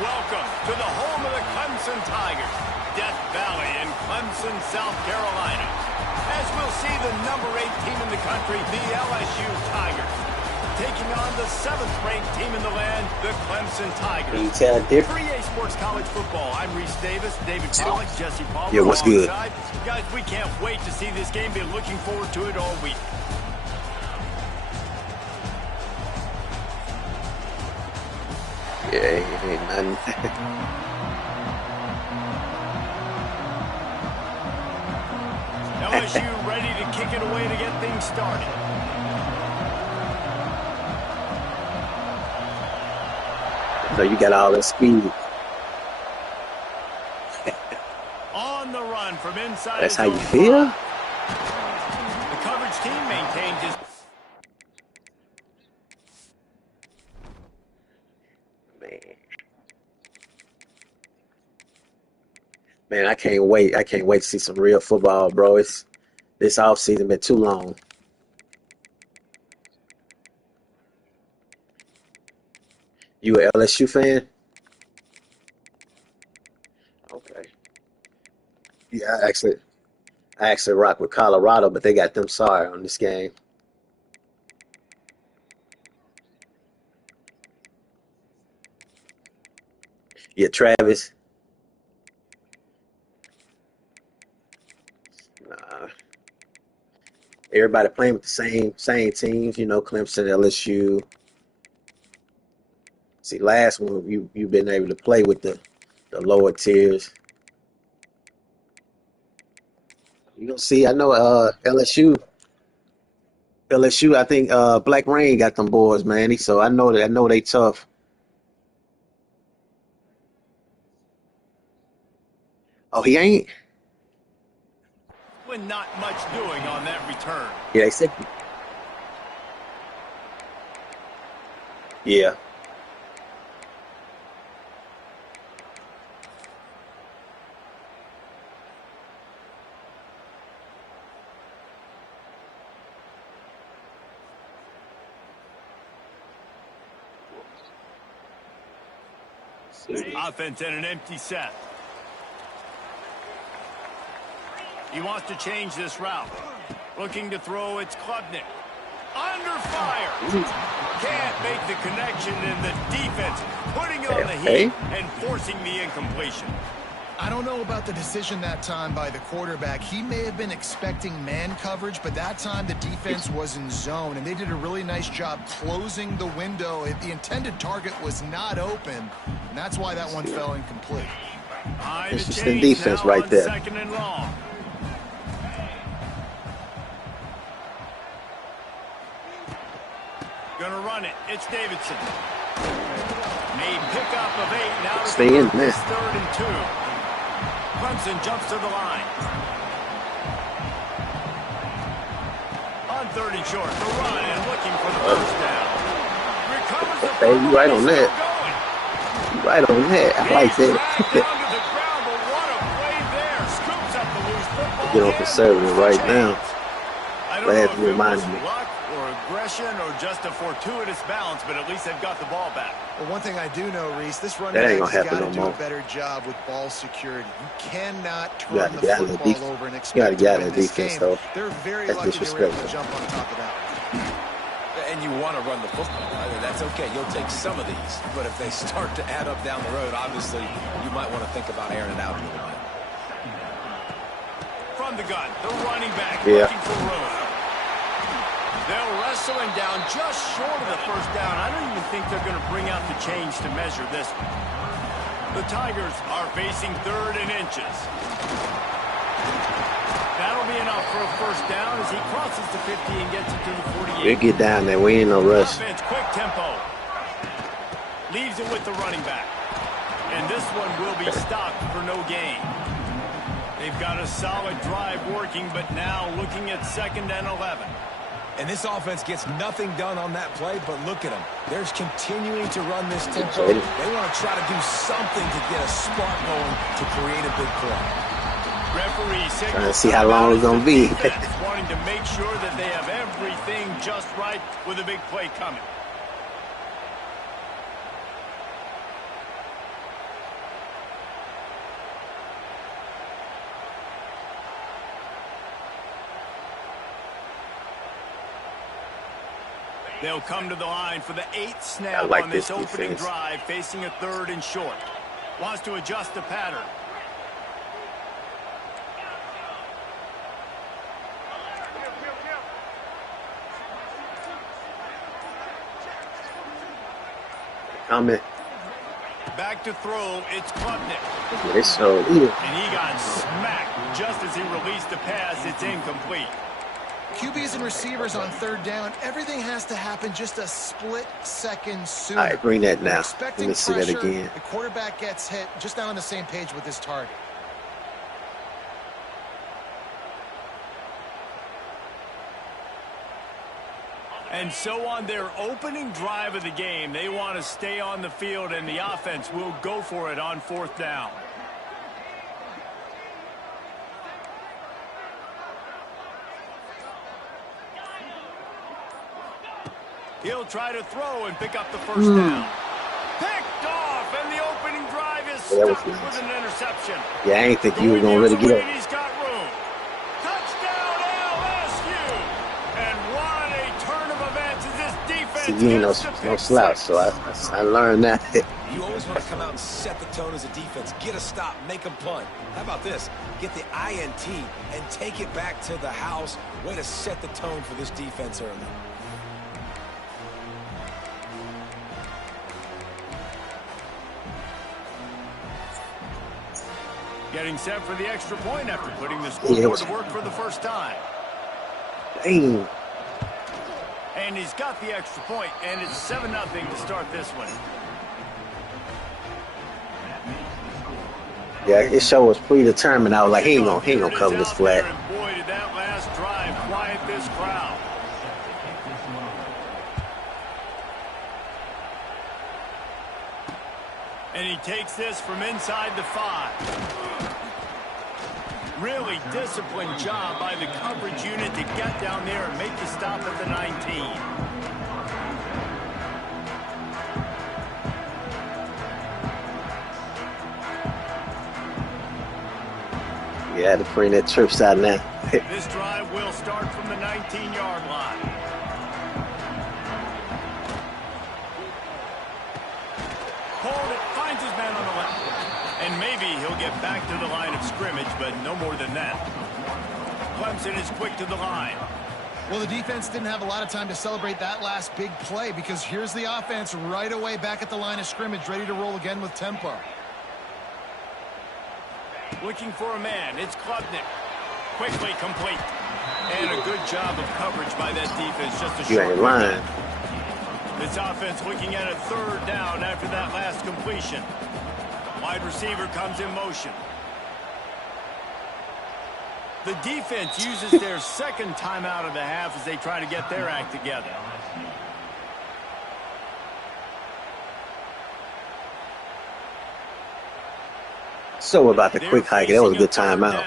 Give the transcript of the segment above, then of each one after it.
Welcome to the home of the Clemson Tigers, Death Valley in Clemson, South Carolina. As we'll see the number 8 team in the country, the LSU Tigers, taking on the 7th-ranked team in the land, the Clemson Tigers. Can you tell different? 3A Sports College Football. I'm Reese Davis, David Pollack, Jesse Palmer. Yeah, what's good? Guys, we can't wait to see this game. Been looking forward to it all week. Yeah, ain't nothing. LSU ready to kick it away to get things started. So you got all that speed. On the run from inside. That's how you feel? The coverage team maintains his... Man, I can't wait. I can't wait to see some real football, bro. This offseason been too long. You a LSU fan? Okay. Yeah, I actually rock with Colorado, but they got them sorry on this game. Yeah, Travis. Everybody playing with the same teams, you know, Clemson, LSU. See, last one you've been able to play with the lower tiers. You gonna see? I know LSU. I think Black Rain got them boys, man. So I know they tough. Oh, he ain't. When not much doing on that return. Yeah, they said. Yeah. Offense in an empty set. He wants to change this route. Looking to throw, it's Klubnik. Under fire. Can't make the connection, and the defense putting on the heat and forcing the incompletion. I don't know about the decision that time by the quarterback. He may have been expecting man coverage, but that time the defense was in zone, and they did a really nice job closing the window. The intended target was not open, and that's why that one fell incomplete. Interesting defense right there. Second and long. Gonna run it. It's Davidson. Made pickup of 8. Now stay in there. 3rd and 2. Clemson jumps to the line. On 3rd and short, the run and looking for the first down. Recovers the hey, you right on that. You right on that. I like that. Get on conservative right now. Glad you reminded me. Aggression or just a fortuitous balance, but at least they've got the ball back. Well, one thing I do know, Reese, this running back's got to do a better job with ball security. You cannot turn the football over and expect to win this game. Though. They're very lucky they were able to jump on top of that. And you want to run the football. That's okay. You'll take some of these. But if they start to add up down the road, obviously, you might want to think about airing it out a little bit. From the gun, the running back looking for room. They'll wrestle him down just short of the first down. I don't even think they're going to bring out the change to measure this one. The Tigers are facing 3rd and inches. That'll be enough for a first down as he crosses the 50 and gets it to the 48. We'll get down there. We ain't no rush. Offense, quick tempo. Leaves it with the running back. And this one will be stopped for no gain. They've got a solid drive working, but now looking at 2nd and 11. And this offense gets nothing done on that play, but look at them. They're continuing to run this tempo. They want to try to do something to get a spark going to create a big play. Referee trying to see how long it's going to be. Wanting to make sure that they have everything just right with a big play coming. They'll come to the line for the 8th I snap like on this this opening defense. drive, facing a 3rd and short. Wants to adjust the pattern. Comment. Back to throw, it's Klubnik. It's so easy. And he got smacked just as he released the pass. It's incomplete. QBs and receivers on 3rd down, everything has to happen just a split second sooner. All right, bring that now. Let Expecting me see that pressure, again. the quarterback gets hit, just not on the same page with his target. And so on their opening drive of the game, they want to stay on the field, and the offense will go for it on 4th down. He'll try to throw and pick up the 1st down. Picked off, and the opening drive is stopped with an interception. Yeah, I ain't think you were going to really get up. He's got room. Touchdown, LSU! And what a turn of events as this defense See, you ain't no slouch, so I learned that. You always want to come out and set the tone as a defense. Get a stop, make them punt. How about this? Get the INT and take it back to the house. Way to set the tone for this defense early. Getting set for the extra point after putting the scoreboard to work for the first time. Dang. And he's got the extra point, and it's 7-0 to start this one. Yeah, his show was predetermined. I was like, he ain't gonna cover this flat. And boy, did that last drive quiet this crowd. And he takes this from inside the 5. Really disciplined job by the coverage unit to get down there and make the stop at the 19. Yeah, I had to bring that trips out now. This drive will start from the 19-yard line. Hold it, finds his man on the left. And maybe he'll get back to the line of scrimmage, but no more than that. Clemson is quick to the line. Well, the defense didn't have a lot of time to celebrate that last big play because here's the offense right away back at the line of scrimmage, ready to roll again with tempo. Looking for a man. It's Klubnik. Quickly complete. And a good job of coverage by that defense. Just a You short ain't lying. This offense looking at a 3rd down after that last completion. Wide receiver comes in motion. The defense uses their 2nd timeout of the half as they try to get their act together. So about the quick hike, that was a good timeout.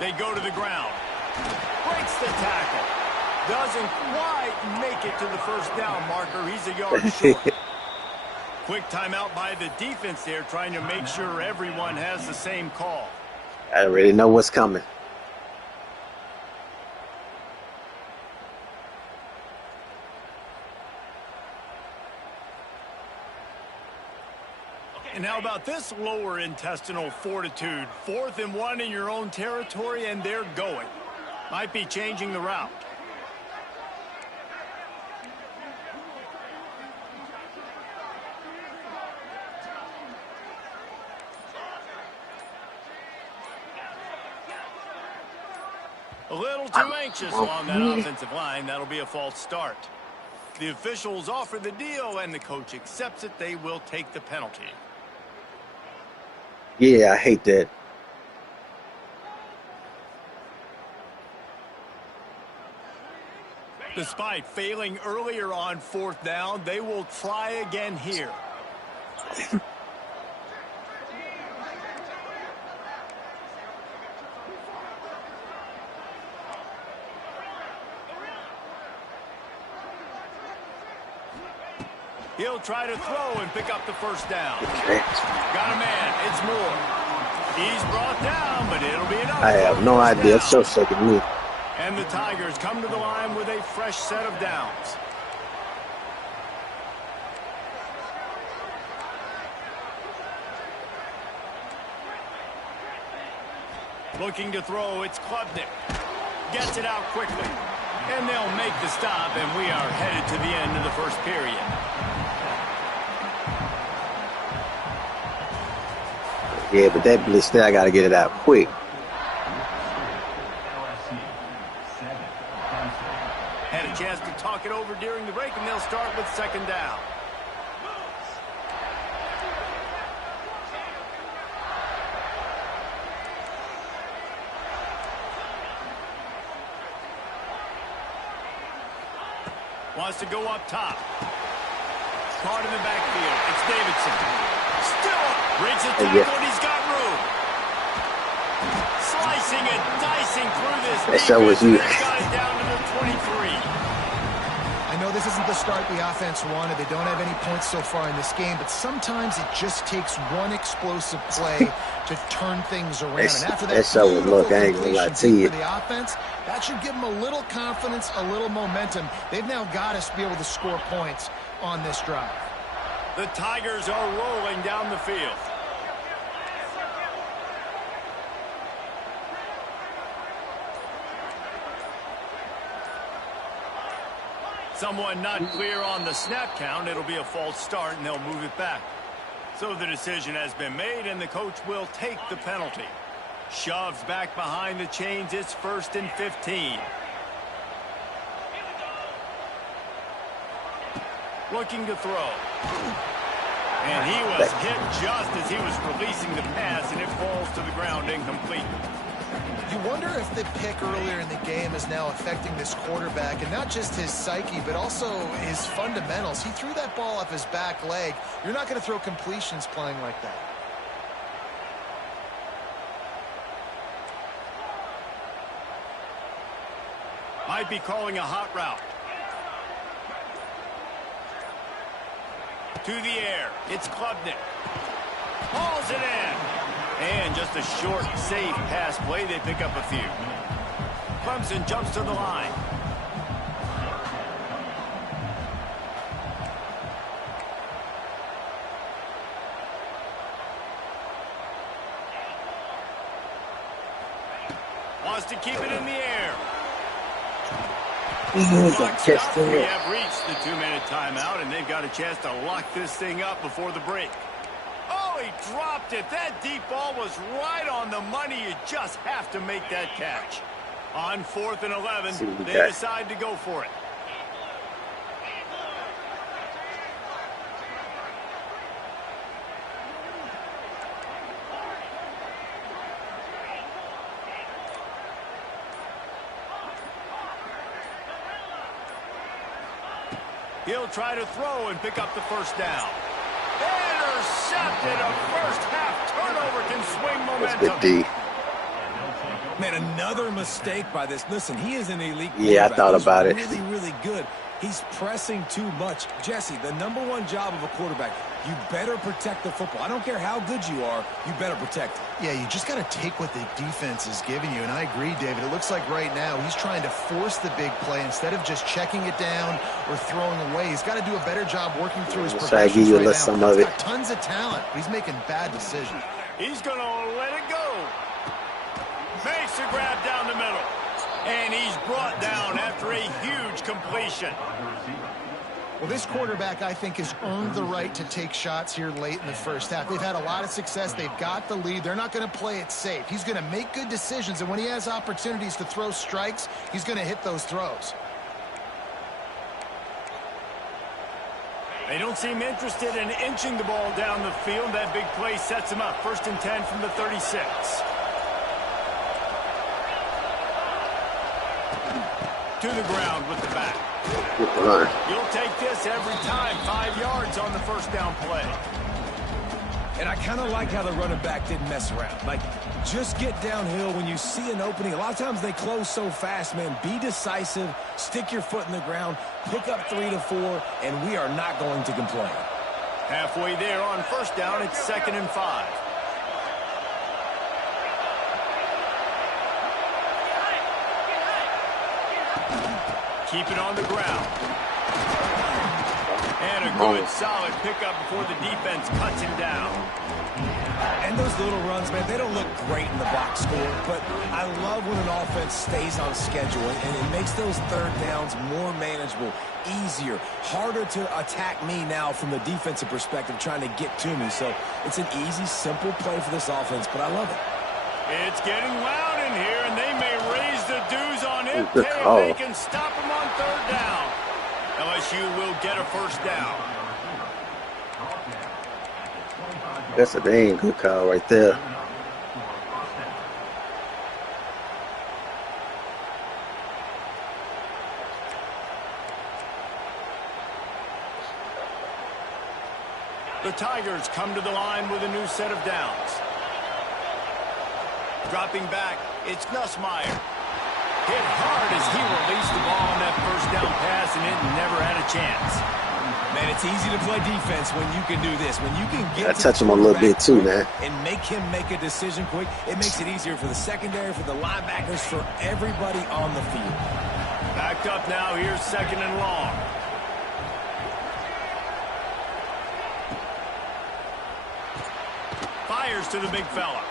They go to the ground. Breaks the tackle. Doesn't quite make it to the 1st down marker. He's a yard short. Quick timeout by the defense there, trying to make sure everyone has the same call. I already know what's coming. And how about this lower intestinal fortitude? 4th and 1 in your own territory, and they're going. Might be changing the route. A little too anxious along that offensive line. That'll be a false start. The officials offer the deal, and the coach accepts it. They will take the penalty. Yeah, I hate that. Despite failing earlier on 4th down, they will try again here. He'll try to throw and pick up the 1st down. Okay. Got a man. It's Moore. He's brought down, but it'll be enough. I have no idea. It's so shaking me. And the Tigers come to the line with a fresh set of downs. Looking to throw, it's Klubnik. Gets it out quickly. And they'll make the stop, and we are headed to the end of the first period. Yeah, but that blitz there, I got to get it out quick. Had a chance to talk it over during the break, and they'll start with second down. Wants to go up top. Caught in the backfield. It's Davidson. Still breaks a tackle, and he's got room. Slicing and dicing through this. That show was you. Got it down to the 23. I know this isn't the start the offense wanted. They don't have any points so far in this game, but sometimes it just takes one explosive play to turn things around. And after that, show was look, I ain't gonna lie to you. For the offense, that should give them a little confidence, a little momentum. They've now got to be able to score points on this drive. The Tigers are rolling down the field. Someone not clear on the snap count. It'll be a false start, and they'll move it back. So the decision has been made, and the coach will take the penalty. Shoves back behind the chains. It's 1st and 15. Looking to throw. And he was hit just as he was releasing the pass, and it falls to the ground incomplete. You wonder if the pick earlier in the game is now affecting this quarterback, and not just his psyche, but also his fundamentals. He threw that ball off his back leg. You're not going to throw completions playing like that. Might be calling a hot route. To the air. It's Klubnik. Hauls it in. And just a short, safe pass play. They pick up a few. Clemson jumps to the line. Wants to keep it in the air. We have reached the 2-minute timeout, and they've got a chance to lock this thing up before the break. Oh, he dropped it. That deep ball was right on the money. You just have to make that catch. On 4th and 11, they decide to go for it. He'll try to throw and pick up the first down. Intercepted. A first half turnover can swing momentum. That's good D. Man, another mistake by this. Listen, he is an elite quarterback. Yeah, I thought about it. Really, really good. He's pressing too much. Jesse, the #1 job of a quarterback, you better protect the football. I don't care how good you are, you better protect it. Yeah, you just got to take what the defense is giving you. And I agree, David. It looks like right now he's trying to force the big play instead of just checking it down or throwing away. He's got to do a better job working through his progressions right now. Some of it. He's got tons of talent, but he's making bad decisions. He's going to let it go. Makes a grab down the middle. And he's brought down after a huge completion. Well, this quarterback, I think, has earned the right to take shots here late in the first half. They've had a lot of success. They've got the lead. They're not going to play it safe. He's going to make good decisions, and when he has opportunities to throw strikes, he's going to hit those throws. They don't seem interested in inching the ball down the field. That big play sets him up. 1st and 10 from the 36. To the ground with the back. You'll take this every time. 5 yards on the first down play. And I kind of like how the running back didn't mess around. Like, just get downhill when you see an opening. A lot of times they close so fast, man. Be decisive. Stick your foot in the ground. Pick up 3 to 4, and we are not going to complain. Halfway there on first down, it's 2nd and 5. keep it on the ground. And a good, solid pickup before the defense cuts him down. And those little runs, man, they don't look great in the box score, but I love when an offense stays on schedule, and it makes those third downs more manageable, easier, harder to attack me now from the defensive perspective trying to get to me. So it's an easy, simple play for this offense, but I love it. It's getting loud in here, and they may raise the dues on him Good if call. they can stop him on third down. LSU will get a first down. That's a dang good call right there. The Tigers come to the line with a new set of downs. Dropping back, it's Nussmeier. Hit hard as he released the ball on that first down pass, and it never had a chance. Man, it's easy to play defense when you can do this. When you can get I touch him a little bit too, man. and make him make a decision quick, it makes it easier for the secondary, for the linebackers, for everybody on the field. Backed up now, here's second and long. Fires to the big fella.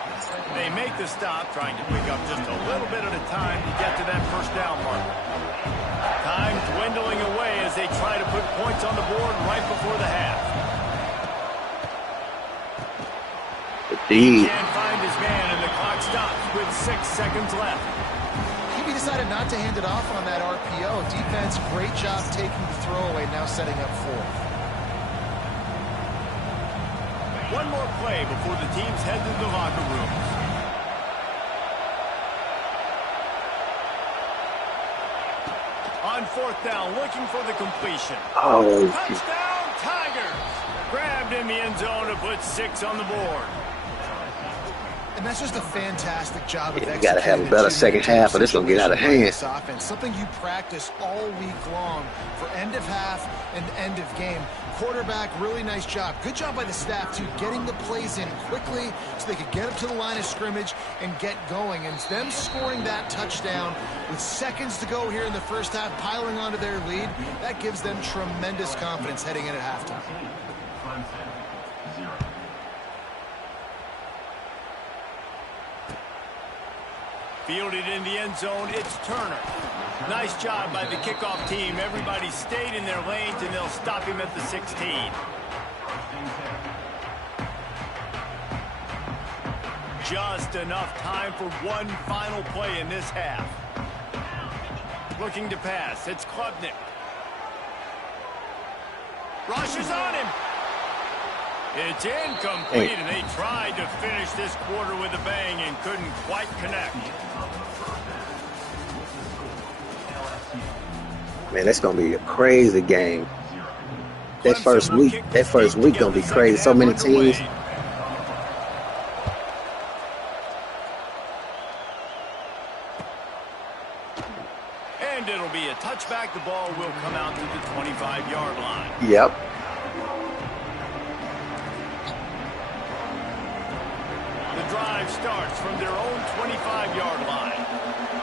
They make the stop, trying to pick up just a little bit at a time to get to that first down mark. Time dwindling away as they try to put points on the board right before the half. Indeed. Can't find his man, and the clock stops with 6 seconds left. He decided not to hand it off on that RPO. Defense, great job taking the throwaway, now setting up fourth. One more play before the teams head to the locker rooms. On fourth down, looking for the completion. Oh, Touchdown, Tigers! Grabbed in the end zone to put 6 on the board. And that's just a fantastic job of Yeah, you executing. gotta have a better second half, or this gonna get out of hand. This offense, something you practice all week long for end of half and end of game. Quarterback, really nice job. Good job by the staff, too, getting the plays in quickly so they could get up to the line of scrimmage and get going. And them scoring that touchdown with seconds to go here in the first half, piling onto their lead, that gives them tremendous confidence heading in at halftime. Fielded in the end zone, it's Turner. Nice job by the kickoff team. Everybody stayed in their lanes, and they'll stop him at the 16. Just enough time for one final play in this half. Looking to pass, it's Klubnik. Rushes on him. It's incomplete, and they tried to finish this quarter with a bang and couldn't quite connect. man, that's gonna be a crazy game. That first week gonna be crazy. So many teams. And it'll be a touchback. The ball will come out to the 25-yard line. Yep. The drive starts from their own 25-yard line.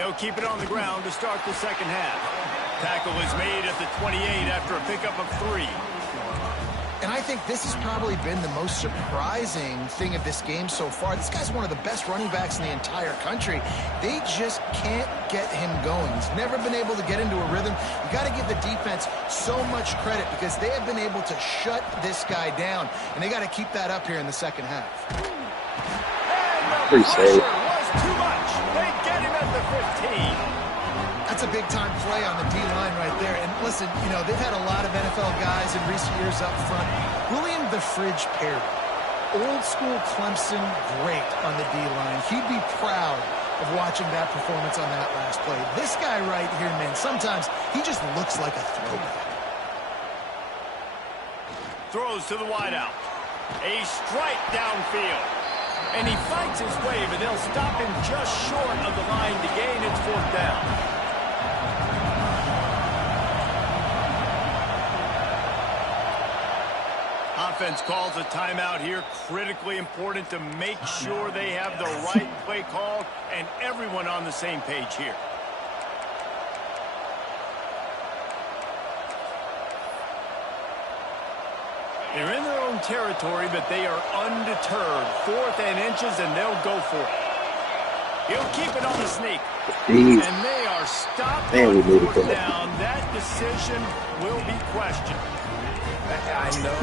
They'll keep it on the ground to start the second half. Tackle is made at the 28 after a pickup of 3. And I think this has probably been the most surprising thing of this game so far. This guy's one of the best running backs in the entire country. They just can't get him going. He's never been able to get into a rhythm. You got to give the defense so much credit because they have been able to shut this guy down. And they got to keep that up here in the second half. And the pressure was too much. They get him at the 15. That's a big-time play on the D-line right there. And listen, you know, they've had a lot of NFL guys in recent years up front. William the Fridge Perry, old-school Clemson, great on the D-line. He'd be proud of watching that performance on that last play. This guy right here, man, sometimes he just looks like a throwback. Throws to the wideout. A strike downfield. And he fights his way, but they'll stop him just short of the line to gain its 4th down. Offense calls a timeout here. Critically important to make sure they have the right play call and everyone on the same page here. They're in their own territory, but they are undeterred. 4th and inches, and they'll go for it. He'll keep it on the sneak. Jeez. And they are stopped Man, we on needed 4th that. down. That decision will be questioned. I know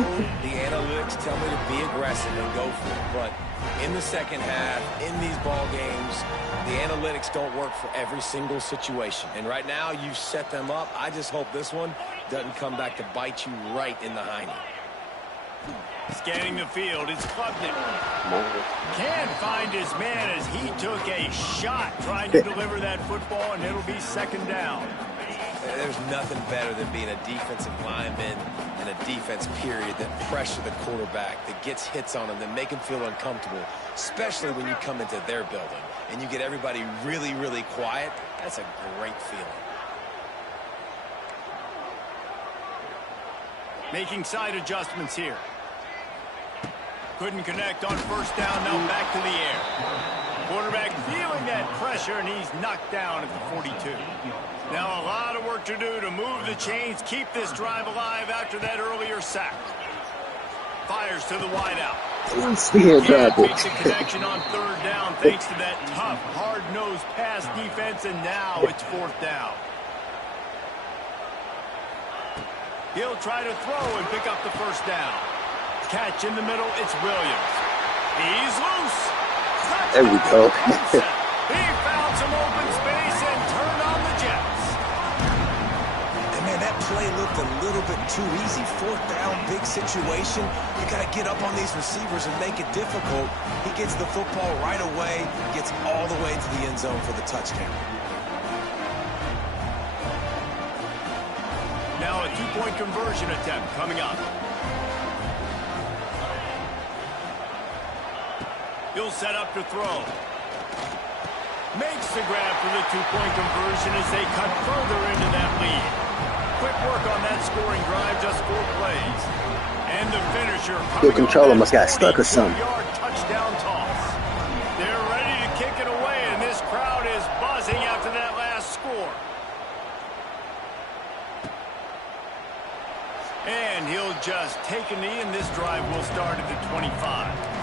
the analytics tell me to be aggressive and go for it, but in the second half, in these ball games, the analytics don't work for every single situation. And right now, you've set them up. I just hope this one doesn't come back to bite you right in the hiney. Scanning the field, it's Klubnik. Can't find his man as he took a shot trying to deliver that football, and it'll be 2nd down. There's nothing better than being a defensive lineman and a defense period that pressure the quarterback, that gets hits on him, that make him feel uncomfortable, especially when you come into their building and you get everybody really, really quiet. That's a great feeling. Making side adjustments here. Couldn't connect on 1st down, now back to the air. Quarterback feeling that pressure, and he's knocked down at the 42. Now a lot of work to do to move the chains, keep this drive alive after that earlier sack. Fires to the wideout. Spear Can't double. make the connection on 3rd down thanks to that tough, hard-nosed pass defense, and now it's 4th down. He'll try to throw and pick up the 1st down. Catch in the middle, it's Williams. He's loose. There we go. He found some open space and turned on the Jets. And man, that play looked a little bit too easy. 4th down, big situation. You got to get up on these receivers and make it difficult. He gets the football right away, gets all the way to the end zone for the touchdown. Now a 2-point conversion attempt coming up. He'll set up to throw. Makes the grab for the 2-point conversion as they cut further into that lead. Quick work on that scoring drive, just 4 plays. And the finisher. Your controller must got stuck or something. 42-yard touchdown toss. They're ready to kick it away, and this crowd is buzzing after that last score. And he'll just take a knee, and this drive will start at the 25.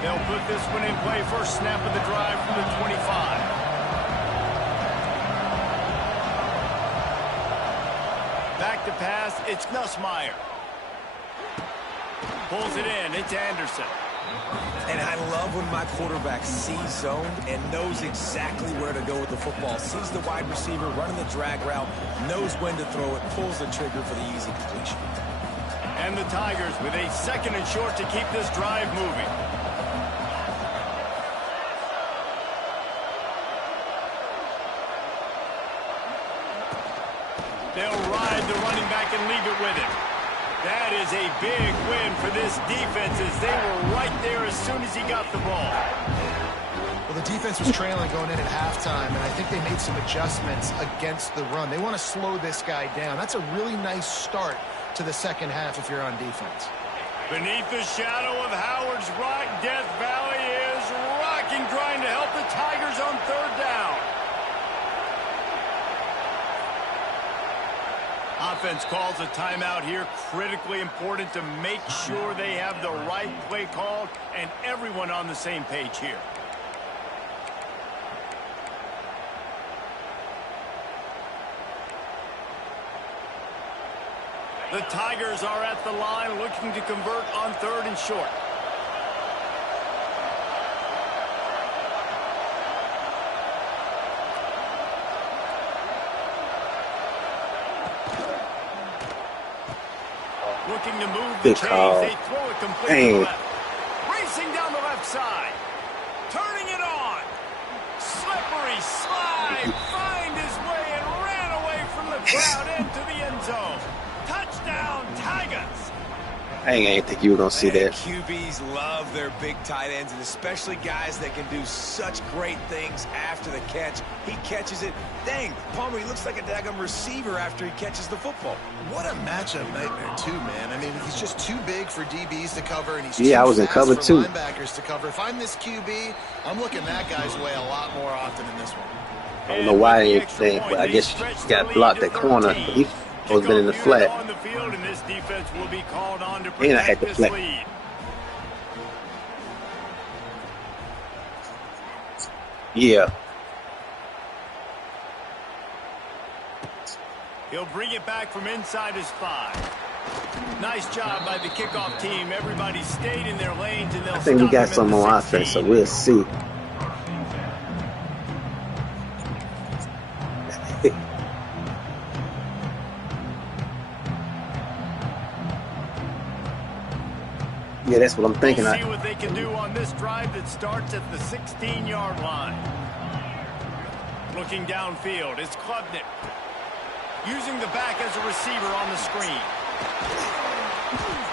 They'll put this one in play. First snap of the drive from the 25. Back to pass, it's Nussmeier. Pulls it in, it's Anderson. And I love when my quarterback sees zoned and knows exactly where to go with the football. Sees the wide receiver running the drag route, knows when to throw it, pulls the trigger for the easy completion. And the Tigers with a 2nd and short to keep this drive moving. They'll ride the running back and leave it with him. That is a big win for this defense as they were right there as soon as he got the ball. Well, the defense was trailing going in at halftime, and I think they made some adjustments against the run. They want to slow this guy down. That's a really nice start to the second half if you're on defense. Beneath the shadow of Howard's Rock, Death Valley is rocking, trying to help the Tigers on 3rd down. Offense calls a timeout here. Critically important to make sure they have the right play called and everyone on the same page here. The Tigers are at the line looking to convert on 3rd and short. Looking to move the Good chains. call. They throw it completely Dang. left. Racing down the left side. Turning it on. Slippery slide. Find his way and ran away from the crowd into the end zone. Touchdown, Tigers. ain't think you were gonna see Man, that. QBs love their big tight ends, and especially guys that can do such great things after the catch. He catches it. Dang, Palmer, he looks like a daggum receiver after he catches the football. What a matchup nightmare, too, man. I mean, he's just too big for DBs to cover, and he's Yeah, I too was in fast cover for too. linebackers to cover. If I'm this QB, I'm looking that guy's way a lot more often in this one. I don't know why anything, but I guess he got blocked that corner. But he supposed to been in the flat. On the field, and this defense will be called on to And I had protect the this flat. lead. Yeah. He'll bring it back from inside his 5. Nice job by the kickoff team. Everybody stayed in their lanes, and they'll I think we stop got him some at the more offense, so 16. we'll see. Yeah, that's what I'm thinking. We'll see what they can do on this drive that starts at the 16-yard line. Looking downfield, it's Klubnik. Using the back as a receiver on the screen.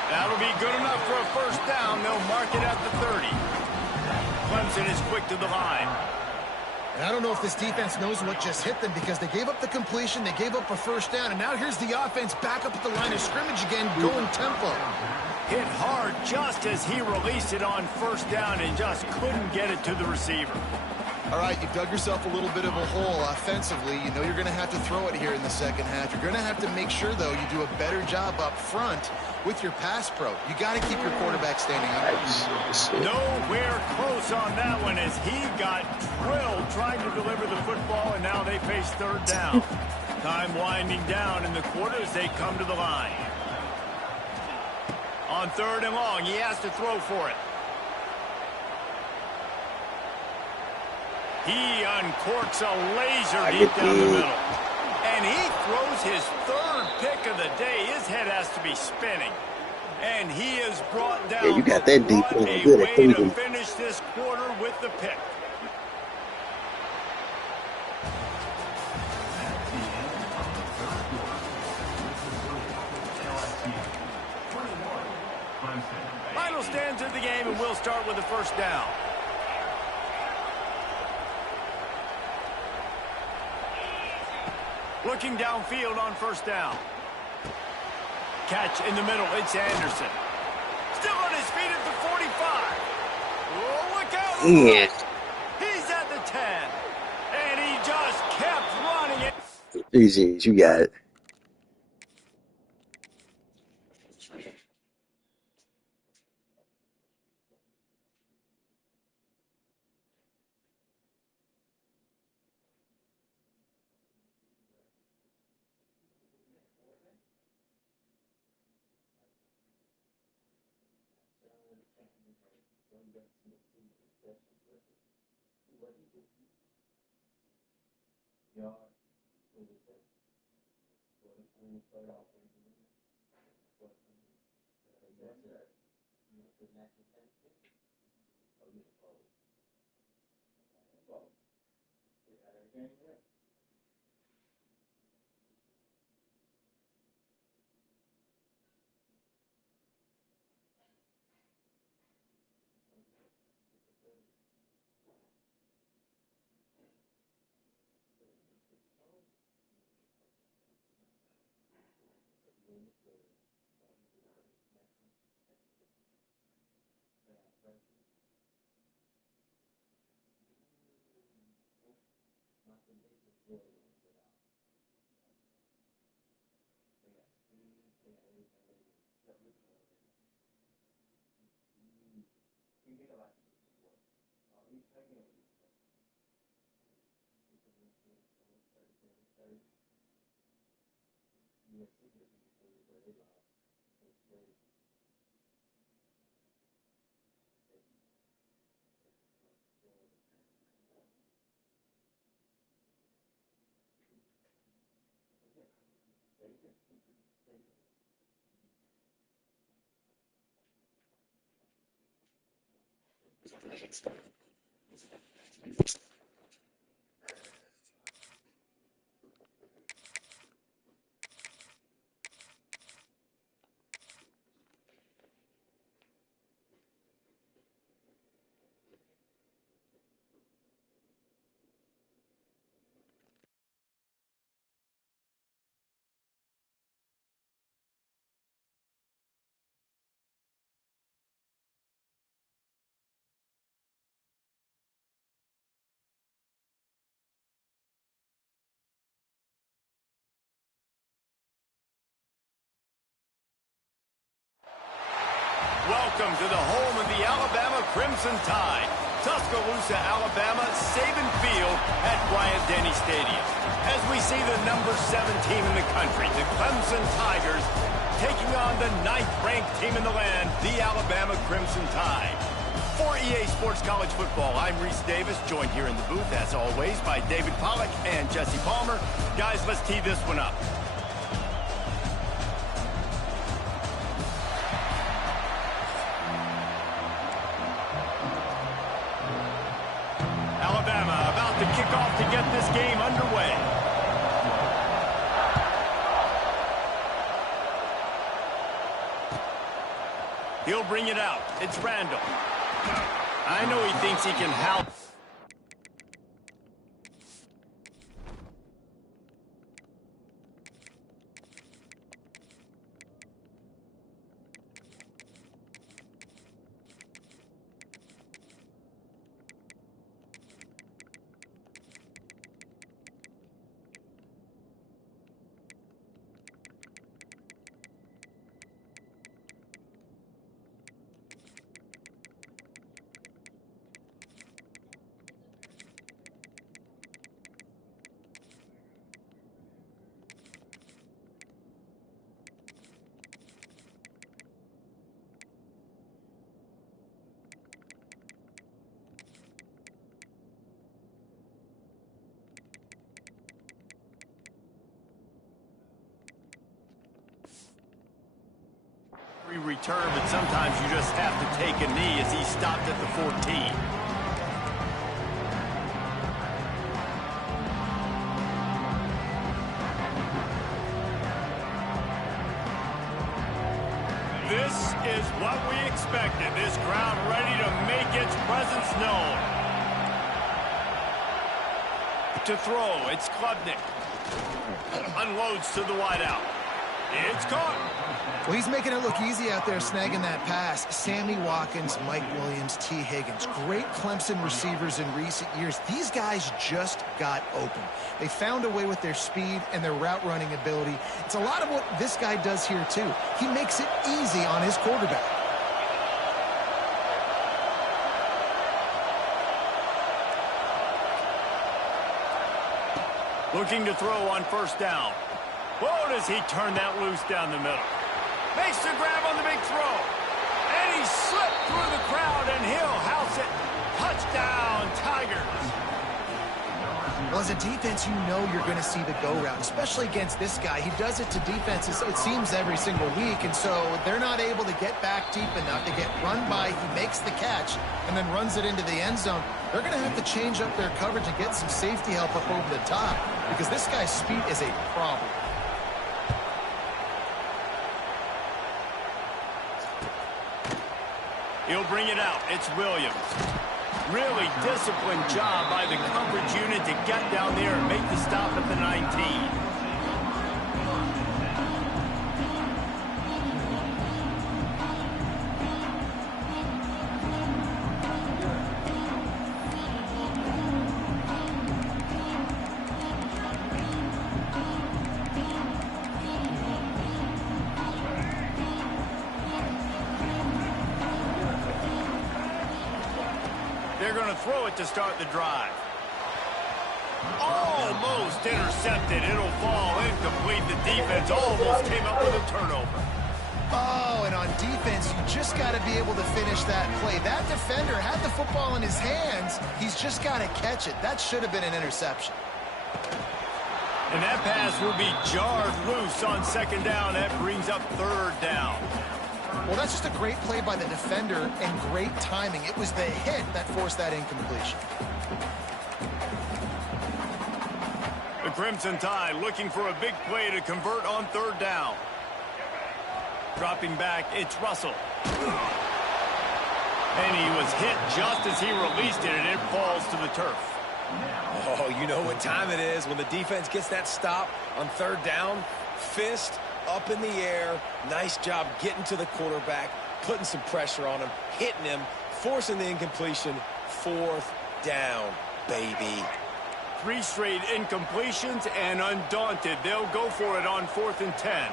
That'll be good enough for a first down. They'll mark it at the 30. Clemson is quick to the line. And I don't know if this defense knows what just hit them because they gave up the completion, they gave up a first down, and now here's the offense back up at the line of scrimmage again, going tempo. Hit hard just as he released it on first down and just couldn't get it to the receiver. All right, you dug yourself a little bit of a hole offensively. You know you're going to have to throw it here in the second half. You're going to have to make sure, though, you do a better job up front with your pass pro. You got to keep your quarterback standing up. Nowhere close on that one as he got drilled trying to deliver the football, and now they face third down. Time winding down in the quarter as they come to the line. On 3rd and long, he has to throw for it. He uncorks a laser deep down the middle. And he throws his 3rd pick of the day. His head has to be spinning. And he is brought down. Yeah, you got that deep. What a Good way at to thinking. finish this quarter with the pick. Final stands of the game, and we'll start with the first down. Looking downfield on first down. Catch in the middle. It's Anderson. Still on his feet at the 45. Oh, look out. Yeah. He's at the 10. And he just kept running it. Easy, you got it. Welcome to the home of the Alabama Crimson Tide. Tuscaloosa, Alabama, Saban Field at Bryant-Denny Stadium. As we see the number 7 team in the country, the Clemson Tigers, taking on the 9th-ranked team in the land, the Alabama Crimson Tide. For EA Sports College Football, I'm Reese Davis, joined here in the booth, as always, by David Pollack and Jesse Palmer. Guys, let's tee this one up. Alabama about to kick off to get this game underway. He'll bring it out. It's Randall. I know he thinks he can help. Return, but sometimes you just have to take a knee as he stopped at the 14. This is what we expected. This crowd ready to make its presence known. To throw, it's Klubnik. Unloads to the wideout. It's caught. Well, he's making it look easy out there, snagging that pass. Sammy Watkins, Mike Williams, T. Higgins. Great Clemson receivers in recent years. These guys just got open. They found a way with their speed and their route running ability. It's a lot of what this guy does here, too. He makes it easy on his quarterback. Looking to throw on first down. Whoa, does he turn that loose down the middle. Makes the grab on the big throw. And he slipped through the crowd, and he'll house it. Touchdown, Tigers. Well, as a defense, you know you're going to see the go route, especially against this guy. He does it to defenses, it seems, every single week, and so they're not able to get back deep enough. They get run by, he makes the catch, and then runs it into the end zone. They're going to have to change up their coverage and get some safety help up over the top because this guy's speed is a problem. He'll bring it out. It's Williams. Really disciplined job by the coverage unit to get down there and make the stop at the 19. They're going to throw it to start the drive. Almost intercepted. It'll fall incomplete. The defense almost came up with a turnover. Oh, and on defense, you just got to be able to finish that play. That defender had the football in his hands. He's just got to catch it. That should have been an interception. And that pass will be jarred loose on second down. That brings up third down. Well, that's just a great play by the defender and great timing. It was the hit that forced that incompletion. The Crimson Tide looking for a big play to convert on third down. Dropping back, it's Russell. And he was hit just as he released it, and it falls to the turf. Oh, you know what time it is when the defense gets that stop on third down. Fist up in the air. Nice job getting to the quarterback, putting some pressure on him, hitting him, forcing the incompletion. Fourth down, baby. 3 straight incompletions, and undaunted, they'll go for it on 4th and 10.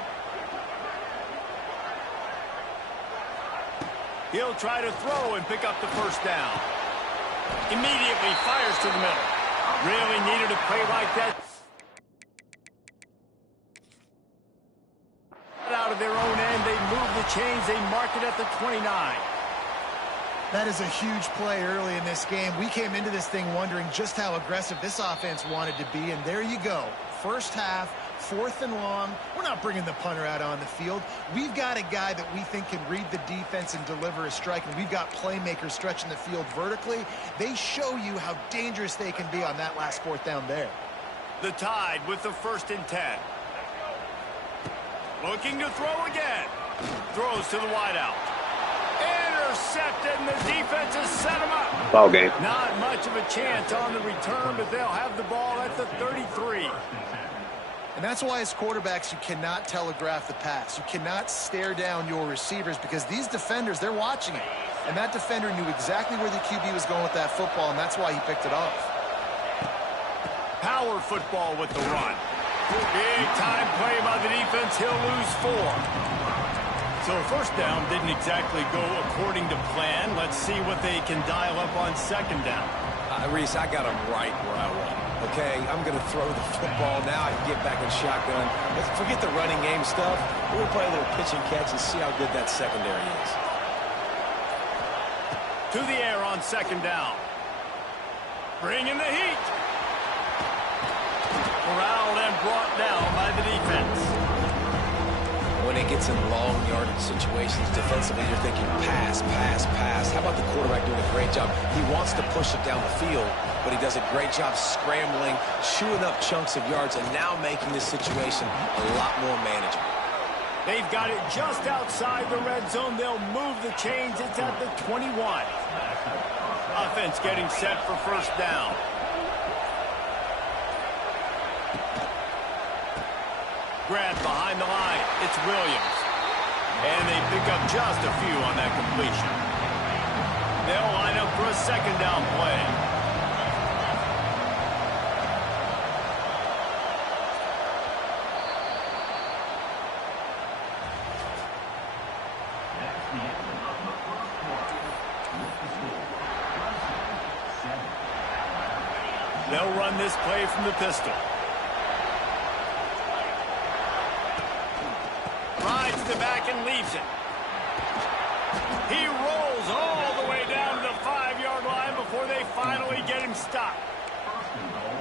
He'll try to throw and pick up the first down. Immediately fires to the middle. Really needed a play like that. Out of their own end, they move the chains. They mark it at the 29. That is a huge play early in this game. We came into this thing wondering just how aggressive this offense wanted to be, and there you go. First half, 4th and long. We're not bringing the punter out on the field. We've got a guy that we think can read the defense and deliver a strike, and we've got playmakers stretching the field vertically. They show you how dangerous they can be on that last 4th down there. The Tide with the 1st and 10. Looking to throw again. Throws to the wideout. Intercepted, and the defense has set him up. Ball game. Not much of a chance on the return, but they'll have the ball at the 33. And that's why as quarterbacks you cannot telegraph the pass. You cannot stare down your receivers because these defenders, they're watching it. And that defender knew exactly where the QB was going with that football, and that's why he picked it off. Power football with the run. Big time play by the defense. He'll lose 4. So first down didn't exactly go according to plan. Let's see what they can dial up on 2nd down. Reese, I got him right where I want him. Okay, I'm going to throw the football now. I can get back in shotgun. Let's forget the running game stuff. We're going to play a little pitch and catch and see how good that secondary is. To the air on 2nd down. Bringing the heat. Corralled and brought down by the defense. When it gets in long yardage situations defensively, you're thinking pass, pass, pass. How about the quarterback doing a great job? He wants to push it down the field, but he does a great job scrambling, chewing up chunks of yards, and now making this situation a lot more manageable. They've got it just outside the red zone. They'll move the chains. It's at the 21. Offense getting set for 1st down. Grant behind the line. It's Williams. And they pick up just a few on that completion. They'll line up for a 2nd down play. They'll run this play from the pistol. Rides the back and leaves it. He rolls all the way down to the 5-yard line before they finally get him stopped.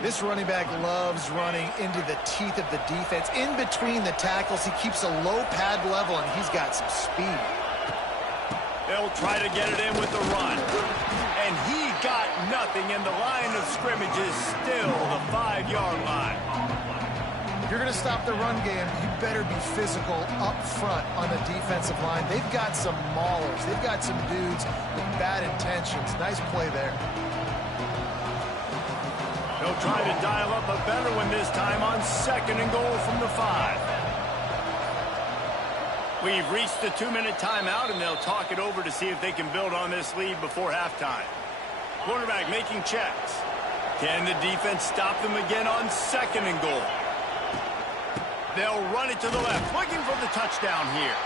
This running back loves running into the teeth of the defense. In between the tackles, he keeps a low pad level, and he's got some speed. They'll try to get it in with the run. And he got nothing, and the line of scrimmage is still the 5-yard line. If you're going to stop the run game, you better be physical up front on the defensive line. They've got some maulers. They've got some dudes with bad intentions. Nice play there. They'll try to dial up a better one this time on 2nd and goal from the 5. We've reached the 2-minute timeout, and they'll talk it over to see if they can build on this lead before halftime. Quarterback making checks. Can the defense stop them again on 2nd and goal? They'll run it to the left, looking for the touchdown here.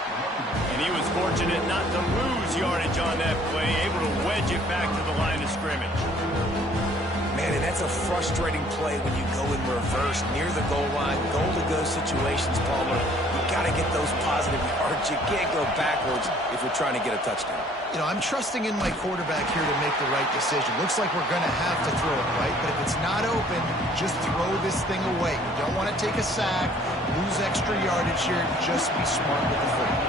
And he was fortunate not to lose yardage on that play, able to wedge it back to the line of scrimmage. Man, and that's a frustrating play when you go in reverse near the goal line, goal-to-go situations, Palmer. You got to get those positive yards. You can't go backwards if you're trying to get a touchdown. You know, I'm trusting in my quarterback here to make the right decision. Looks like we're going to have to throw it, right? But if it's not open, just throw this thing away. You don't want to take a sack, lose extra yardage here. Just be smart with the football.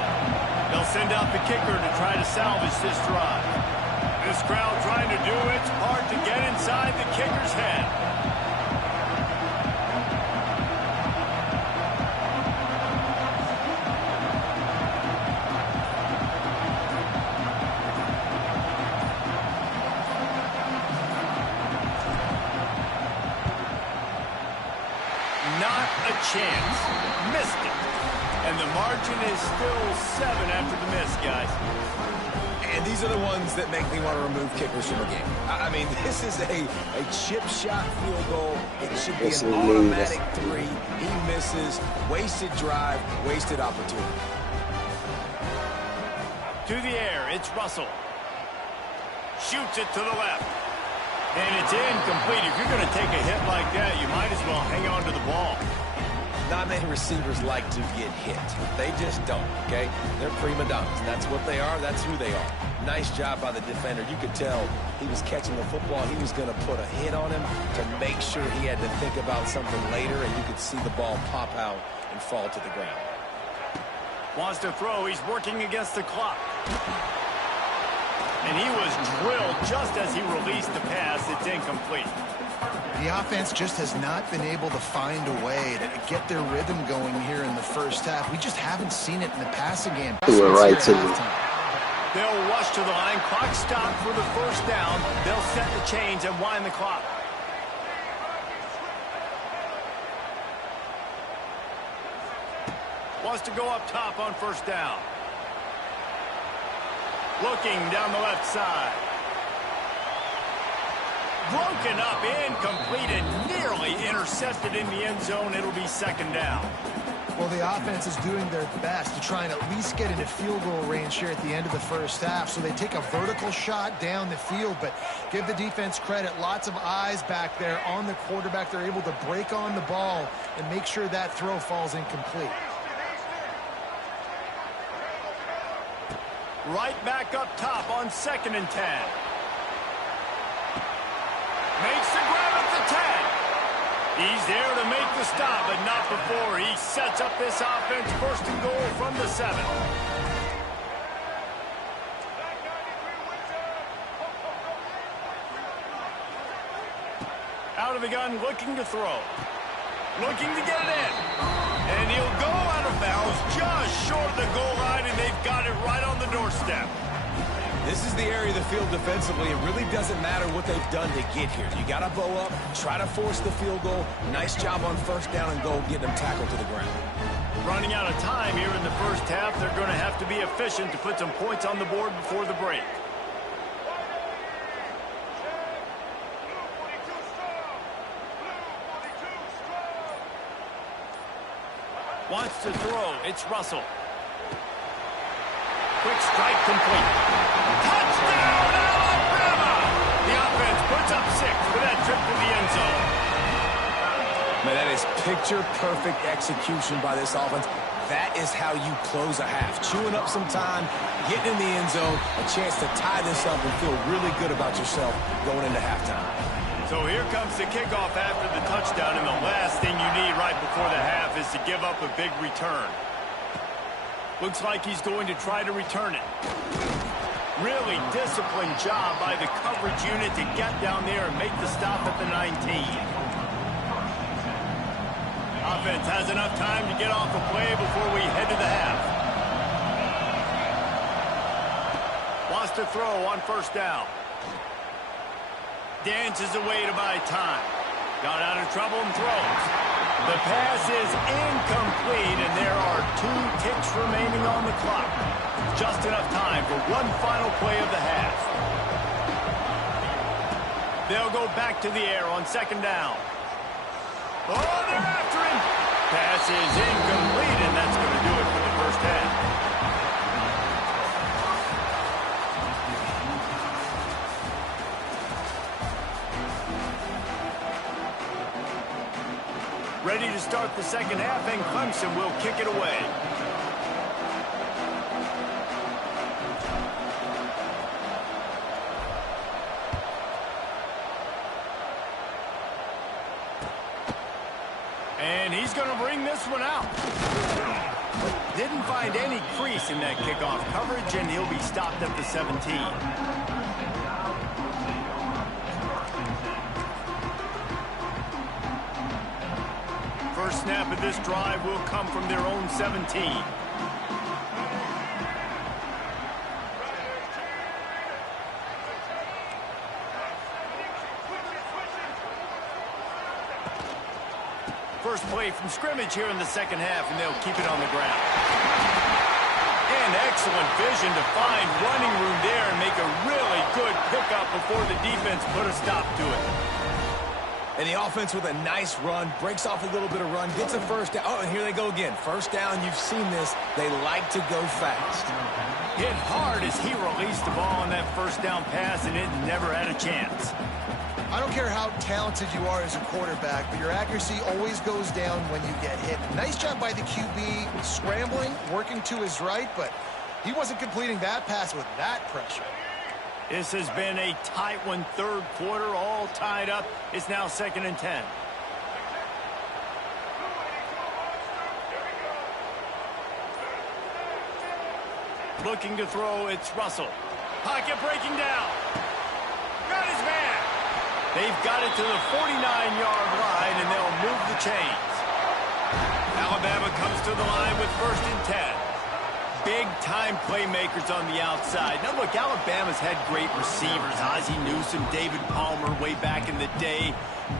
They'll send out the kicker to try to salvage this drive. This crowd trying to do its part to get inside the kicker's head. Not a chance. Missed it. And the margin is still 7 after the miss, guys. And these are the ones that make me want to remove kickers from the game. I mean, this is a chip shot field goal. It should be an automatic 3. He misses. Wasted drive, wasted opportunity. To the air, it's Russell. Shoots it to the left. And it's incomplete. If you're going to take a hit like that, you might as well hang on to the ball. Not many receivers like to get hit. They just don't, okay? They're prima donnas. That's what they are. That's who they are. Nice job by the defender. You could tell he was catching the football. He was going to put a hit on him to make sure he had to think about something later, and you could see the ball pop out and fall to the ground. Wants to throw. He's working against the clock. And he was drilled just as he released the pass. It's incomplete. The offense just has not been able to find a way to get their rhythm going here in the first half. We just haven't seen it in the passing game. We're right to you. They'll rush to the line. Clock stopped for the first down. They'll set the chains and wind the clock. Wants to go up top on first down. Looking down the left side. Broken up, incomplete, and nearly intercepted in the end zone. It'll be second down. Well, the offense is doing their best to try and at least get into field goal range here at the end of the first half. So they take a vertical shot down the field, but give the defense credit. Lots of eyes back there on the quarterback. They're able to break on the ball and make sure that throw falls incomplete. Right back up top on 2nd and 10. Makes the grab at the 10. He's there to make the stop, but not before he sets up this offense. 1st and goal from the 7. Out of the gun, looking to throw. Looking to get it in. And he'll go out of bounds just short of the goal line, and they've got it right on the doorstep. This is the area of the field defensively. It really doesn't matter what they've done to get here. You got to bow up, try to force the field goal. Nice job on first down and goal, getting them tackled to the ground. Running out of time here in the first half. They're going to have to be efficient to put some points on the board before the break. Wants to throw. It's Russell. Quick strike complete. Touchdown, Alabama! The offense puts up 6 for that trip to the end zone. Man, that is picture-perfect execution by this offense. That is how you close a half. Chewing up some time, getting in the end zone, a chance to tie this up and feel really good about yourself going into halftime. So here comes the kickoff after the touchdown, and the last thing you need right before the half is to give up a big return. Looks like he's going to try to return it. Really disciplined job by the coverage unit to get down there and make the stop at the 19. Offense has enough time to get off a play before we head to the half. Wants to throw on first down. Dances away to buy time. Got out of trouble and throws. The pass is incomplete, and there are 2 ticks remaining on the clock. Just enough time for one final play of the half. They'll go back to the air on 2nd down. Oh, they're after him. Pass is incomplete, and that's going to do it for the first half. Ready to start the second half, and Clemson will kick it away. And he's going to bring this one out. Didn't find any crease in that kickoff coverage, and he'll be stopped at the 17. First snap of this drive will come from their own 17. First play from scrimmage here in the second half, and they'll keep it on the ground. And excellent vision to find running room there and make a really good pickup before the defense put a stop to it. And the offense with a nice run, breaks off a little bit of run, gets a first down. Oh, and here they go again. First down, you've seen this. They like to go fast. Hit hard as he released the ball on that first down pass, and it never had a chance. I don't care how talented you are as a quarterback, but your accuracy always goes down when you get hit. Nice job by the QB scrambling, working to his right, but he wasn't completing that pass with that pressure. This has been a tight one, third quarter, all tied up. It's now 2nd and 10. Looking to throw, it's Russell. Pocket breaking down. Got his man. They've got it to the 49-yard line, and they'll move the chains. Alabama comes to the line with 1st and 10. Big-time playmakers on the outside. Now, look, Alabama's had great receivers. Ozzie Newsome, David Palmer way back in the day.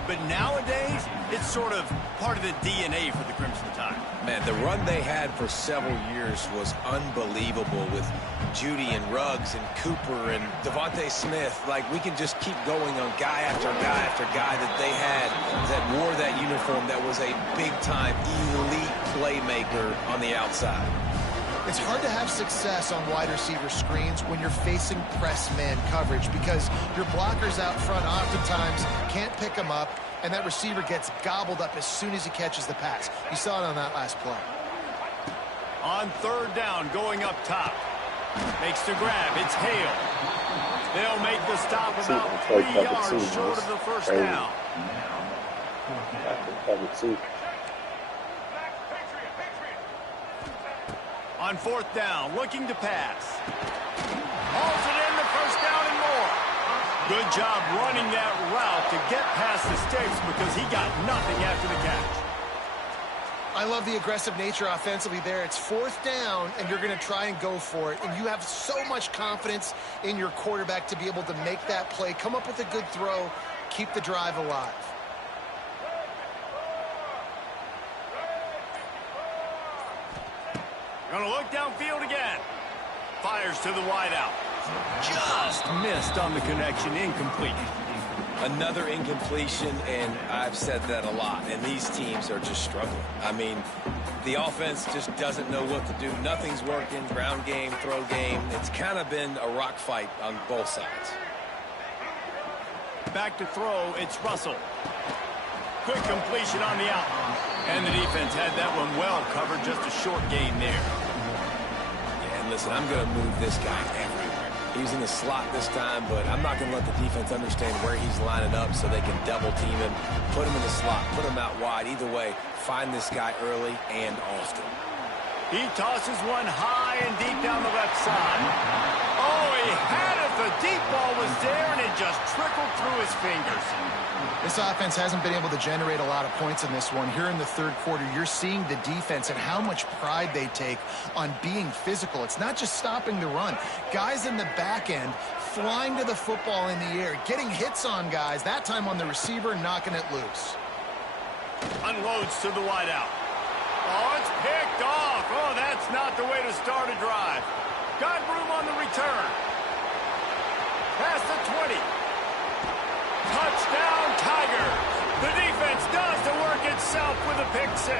But nowadays, it's sort of part of the DNA for the Crimson Tide. Man, the run they had for several years was unbelievable with Judy and Ruggs and Cooper and Devontae Smith. Like, we can just keep going on guy after guy after guy that they had that wore that uniform that was a big-time elite playmaker on the outside. It's hard to have success on wide receiver screens when you're facing press man coverage because your blockers out front oftentimes can't pick them up, and that receiver gets gobbled up as soon as he catches the pass. You saw it on that last play. On 3rd down, going up top. Makes the grab. It's Hale. They'll make the stop about 3 yards short of the first down. On 4th down, looking to pass. Hauls it in, the first down and more. Good job running that route to get past the sticks because he got nothing after the catch. I love the aggressive nature offensively there. It's 4th down, and you're going to try and go for it. And you have so much confidence in your quarterback to be able to make that play, come up with a good throw, keep the drive alive. Gonna look downfield again. Fires to the wideout. Just missed on the connection, incomplete. Another incompletion, and I've said that a lot, and these teams are just struggling. I mean, the offense just doesn't know what to do. Nothing's working, ground game, throw game. It's kind of been a rock fight on both sides. Back to throw, it's Russell. Quick completion on the out. And the defense had that one well covered, just a short gain there. Yeah, and listen, I'm going to move this guy everywhere. He's in the slot this time, but I'm not going to let the defense understand where he's lining up so they can double team him, put him in the slot, put him out wide. Either way, find this guy early and often. He tosses one high and deep down the left side. Oh, he had it. The deep ball was there, and it just trickled through his fingers. This offense hasn't been able to generate a lot of points in this one. Here in the 3rd quarter, you're seeing the defense and how much pride they take on being physical. It's not just stopping the run. Guys in the back end flying to the football in the air, getting hits on guys, that time on the receiver, knocking it loose. Unloads to the wideout. Oh, it's picked off. Oh, that's not the way to start a drive. Got room on the return. Past the 20. Touchdown, Tigers. The defense does the work itself with a pick 6.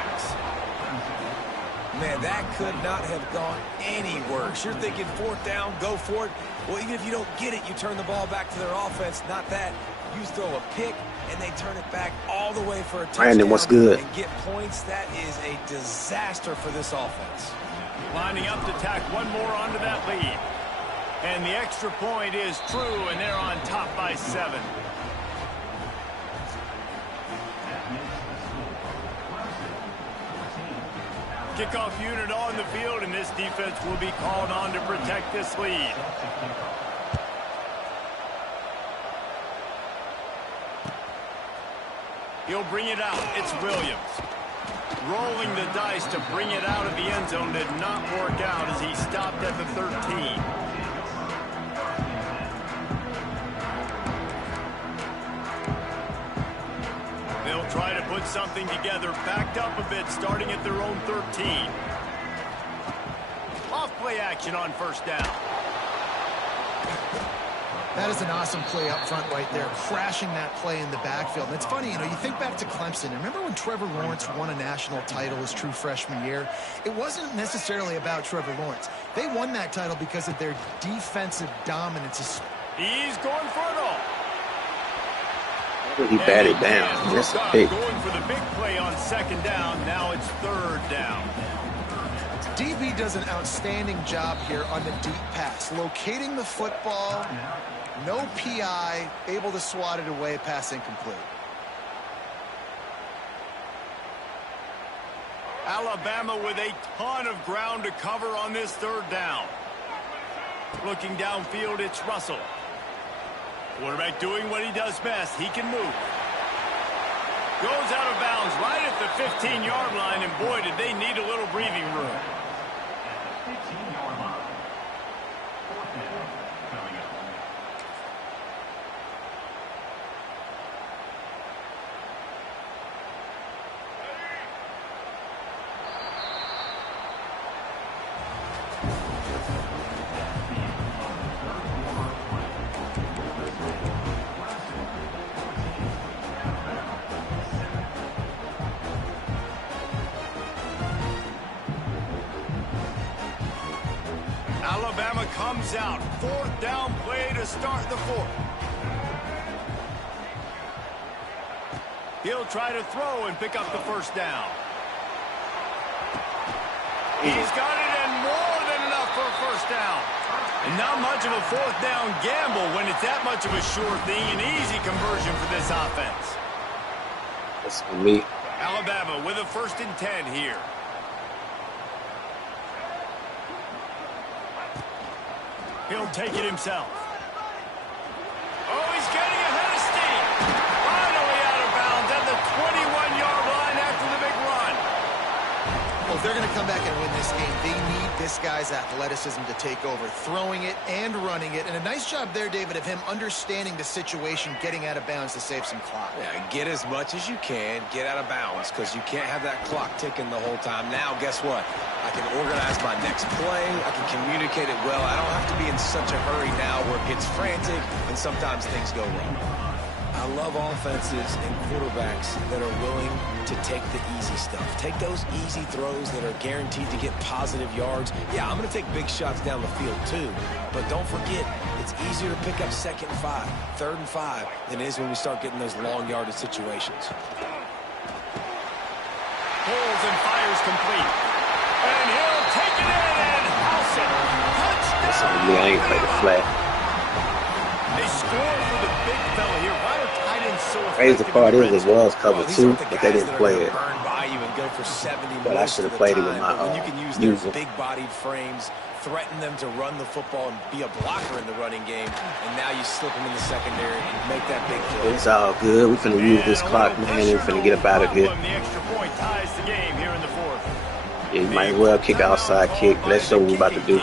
Man, that could not have gone any worse. You're thinking 4th down, go for it. Well, even if you don't get it, you turn the ball back to their offense. Not that. You throw a pick, and they turn it back all the way for a touchdown. Brandon, what's good? And get points. That is a disaster for this offense. Lining up to tack one more onto that lead. And the extra point is true, and they're on top by 7. Kickoff unit on the field, and this defense will be called on to protect this lead. He'll bring it out. It's Williams. Rolling the dice to bring it out of the end zone did not work out as he stopped at the 13. They'll try to put something together, backed up a bit, starting at their own 13. Off play action on 1st down. That is an awesome play up front right there, crashing that play in the backfield. And it's funny, you know, you think back to Clemson. Remember when Trevor Lawrence won a national title his true freshman year? It wasn't necessarily about Trevor Lawrence. They won that title because of their defensive dominance. He's going for it all. He batted down. That's a pick. Going for the big play on second down. Now it's third down. DB does an outstanding job here on the deep pass, locating the football. No PI, able to swat it away, pass incomplete. Alabama with a ton of ground to cover on this third down. Looking downfield, it's Russell. Quarterback doing what he does best. He can move. Goes out of bounds right at the 15-yard line, and boy, did they need a little breathing room. Alabama comes out. Fourth down play to start the fourth. He'll try to throw and pick up the first down. He's got it, and more than enough for a first down. And not much of a fourth down gamble when it's that much of a sure thing. An easy conversion for this offense. That's for me. Alabama with a 1st and 10 here. He'll take it himself. Oh, he's getting ahead of steam. Finally out of bounds at the 21-yard line after the big run. Well, if they're going to come back and win this game, they need this guy's athleticism to take over, throwing it and running it. And a nice job there, David, of him understanding the situation, getting out of bounds to save some clock. Yeah, get as much as you can, get out of bounds, because you can't have that clock ticking the whole time. Now, guess what? I can organize my next play. I can communicate it well. I don't have to be in such a hurry now where it gets frantic and sometimes things go wrong. I love offenses and quarterbacks that are willing to take the easy stuff. Take those easy throws that are guaranteed to get positive yards. Yeah, I'm going to take big shots down the field too. But don't forget, it's easier to pick up 2nd and 5, 3rd and 5 than it is when we start getting those long yardage situations. Pulls and fires complete. And he'll take it in and house it. That's Touchdown. on me. I ain't played the flat. They score for the big fella here. Why are tight ends so Crazy part is it was cover These 2, aren't the but they guys didn't that are play gonna it. burn by you and go for 70 But I most should of have the played it with time. my But when you can use those user. big-bodied frames, threaten them to run the football and be a blocker in the running game, and now you slip them in the secondary and make that big play. It's all good. We finna use this clock, man. We finna get up out of here. The extra point ties the game here in the fourth. Yeah, you might as well kick outside kick. Let's show what we're about to do.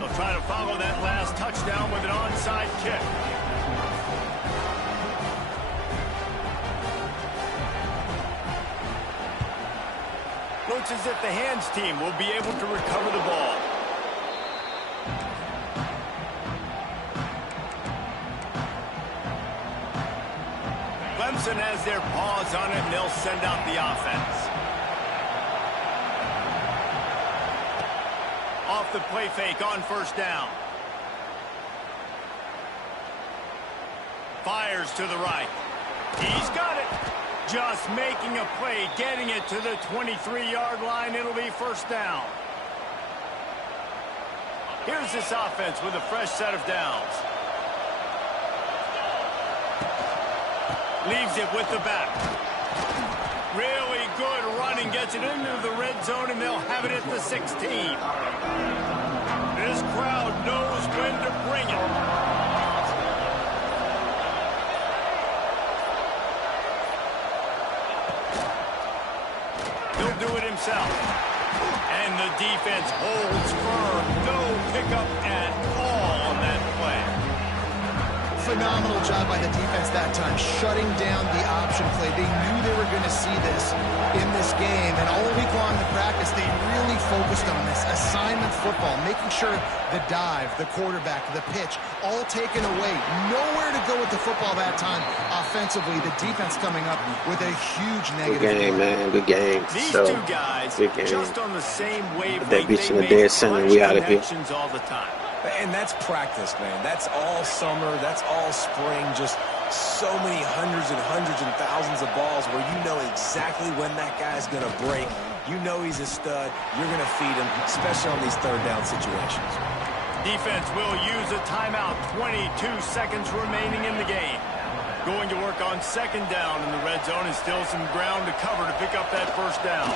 They'll try to follow that last touchdown with an onside kick. Looks as if the hands team will be able to recover the ball. Clemson has their paws on it, and they'll send out the offense. Off the play fake on 1st down. Fires to the right. He's got it. Just making a play, getting it to the 23-yard line. It'll be 1st down. Here's this offense with a fresh set of downs. Leaves it with the back. Really good running. Gets it into the red zone, and they'll have it at the 16. This crowd knows when to bring it. He'll do it himself. And the defense holds firm. No pickup at all on that play. Phenomenal job by the defense that time, shutting down the option play. They knew they were going to see this in this game, and all week long in practice, they really focused on this assignment football, making sure the dive, the quarterback, the pitch, all taken away. Nowhere to go with the football that time offensively. The defense coming up with a huge negative. Good game, man. Good game. These two guys, just on the same wavelength, they beat you in the dead center. We out of here. All the time. And that's practice, man. That's all summer. That's all spring. Just so many hundreds and thousands of balls where you know exactly when that guy's going to break. You know he's a stud. You're going to feed him, especially on these third down situations. Defense will use a timeout. 22 seconds remaining in the game. Going to work on second down in the red zone, and still some ground to cover to pick up that first down.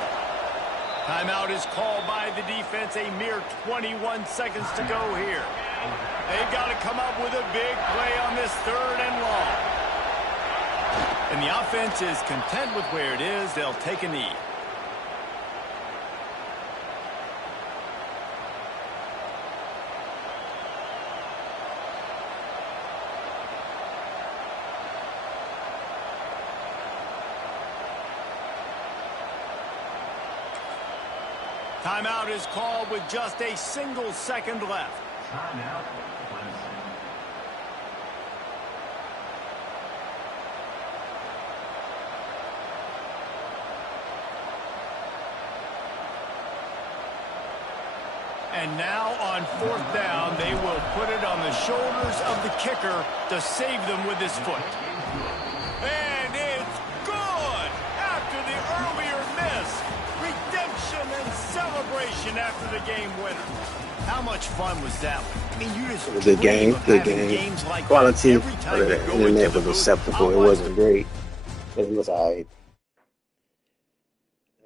Timeout is called by the defense. A mere 21 seconds to go here. They've got to come up with a big play on this third and long. And the offense is content with where it is. They'll take a knee. Timeout is called with just a single second left. Timeout. And now on fourth down, they will put it on the shoulders of the kicker to save them with his foot. And it's good after the earlier miss. Redemption and celebration after the game winner. How much fun was that one? I mean, you just good game, good game. Like Quality of the internet was acceptable. It wasn't great. It was all right.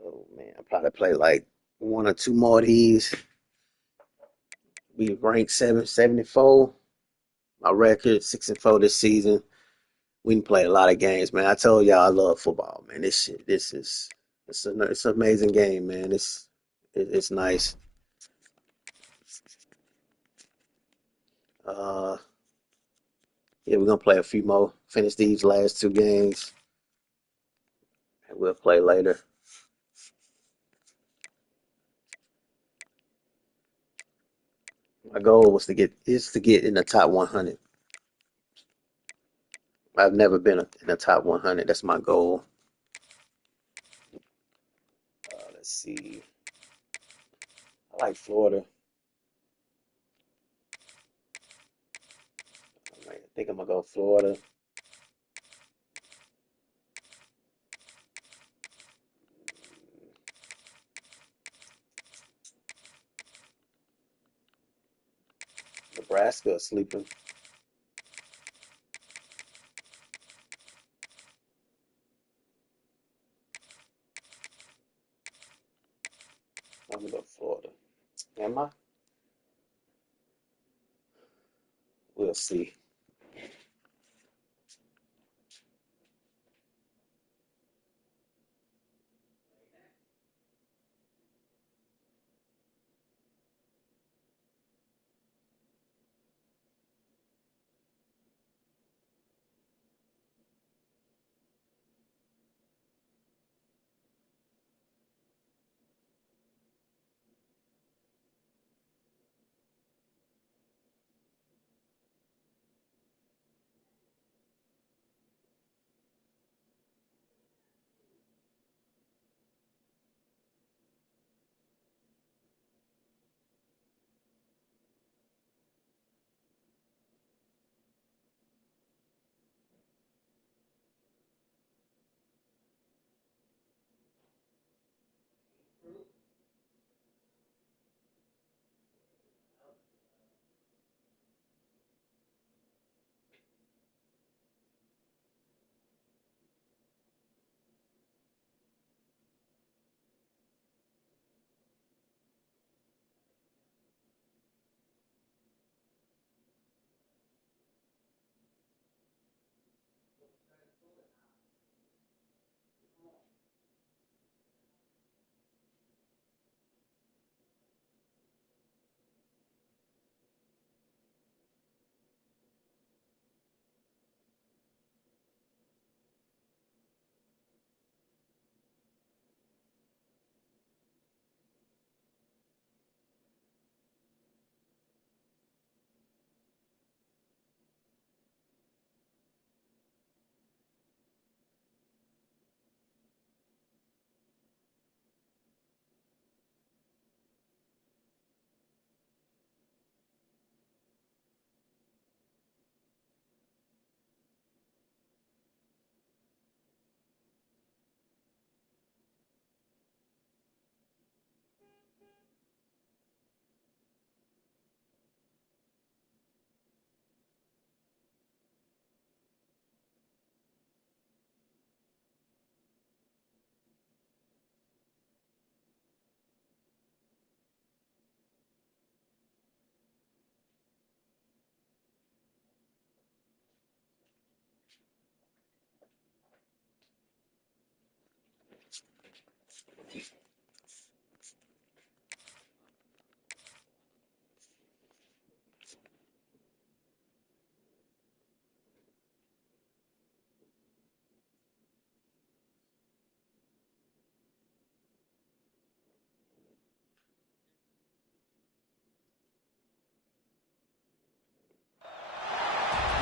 Oh man, I probably play like one or two more of these. We ranked 74. My record 6-4 this season. We done played a lot of games, man. I told y'all I love football, man. It's an amazing game, man. It's nice. Yeah, we're gonna play a few more. Finish these last two games, and we'll play later. My goal was to get in the top 100. I've never been in the top 100. That's my goal. Let's see. I like Florida. I think I'm gonna go Florida. Nebraska is sleeping. I'm gonna go Florida. Am I? We'll see.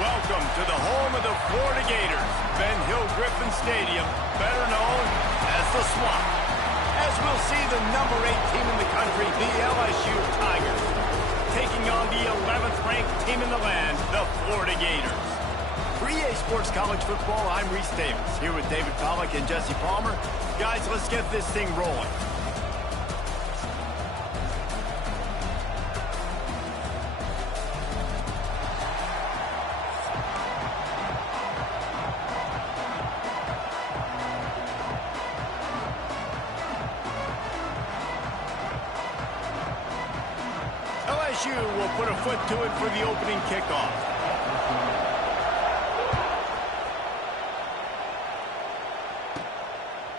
Welcome to the home of the Florida Gators, Ben Hill Griffin Stadium, better known as the Swamp. As we'll see the number 8 team in the country, the LSU Tigers, taking on the 11th ranked team in the land, the Florida Gators. For EA Sports College Football, I'm Reese Davis, here with David Pollack and Jesse Palmer. Guys, let's get this thing rolling. LSU will put a foot to it for the opening kickoff.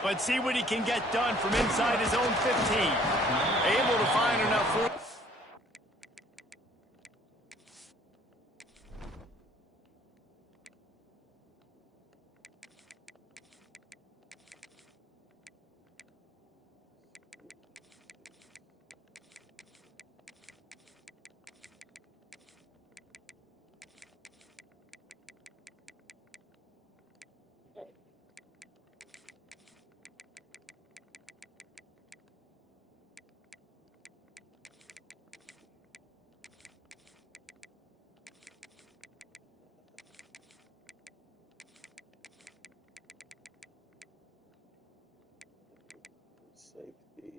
Let's see what he can get done from inside his own 15. Able to find enough room. Safety.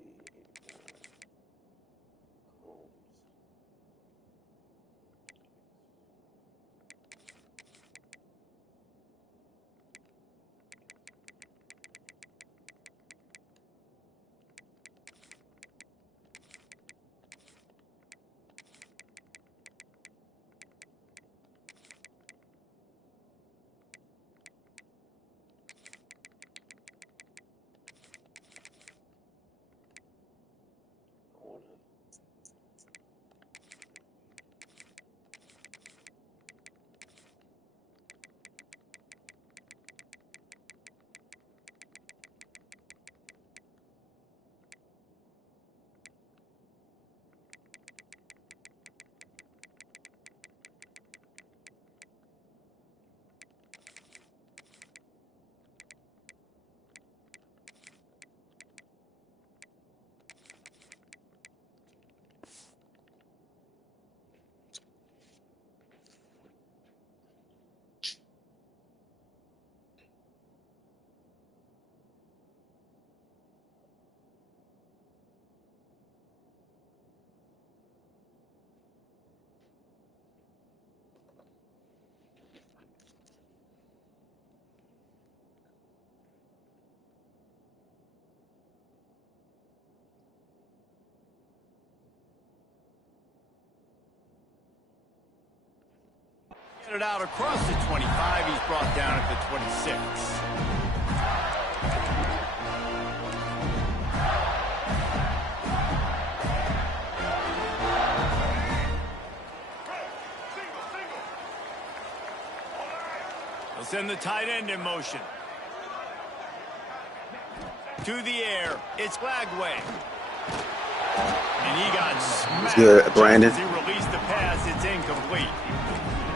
Holmes. Get it out across the 25. He's brought down at the 26. They'll send the tight end in motion. To the air. It's Lagway. And he got smacked. Good, Brandon. As he released the pass, it's incomplete.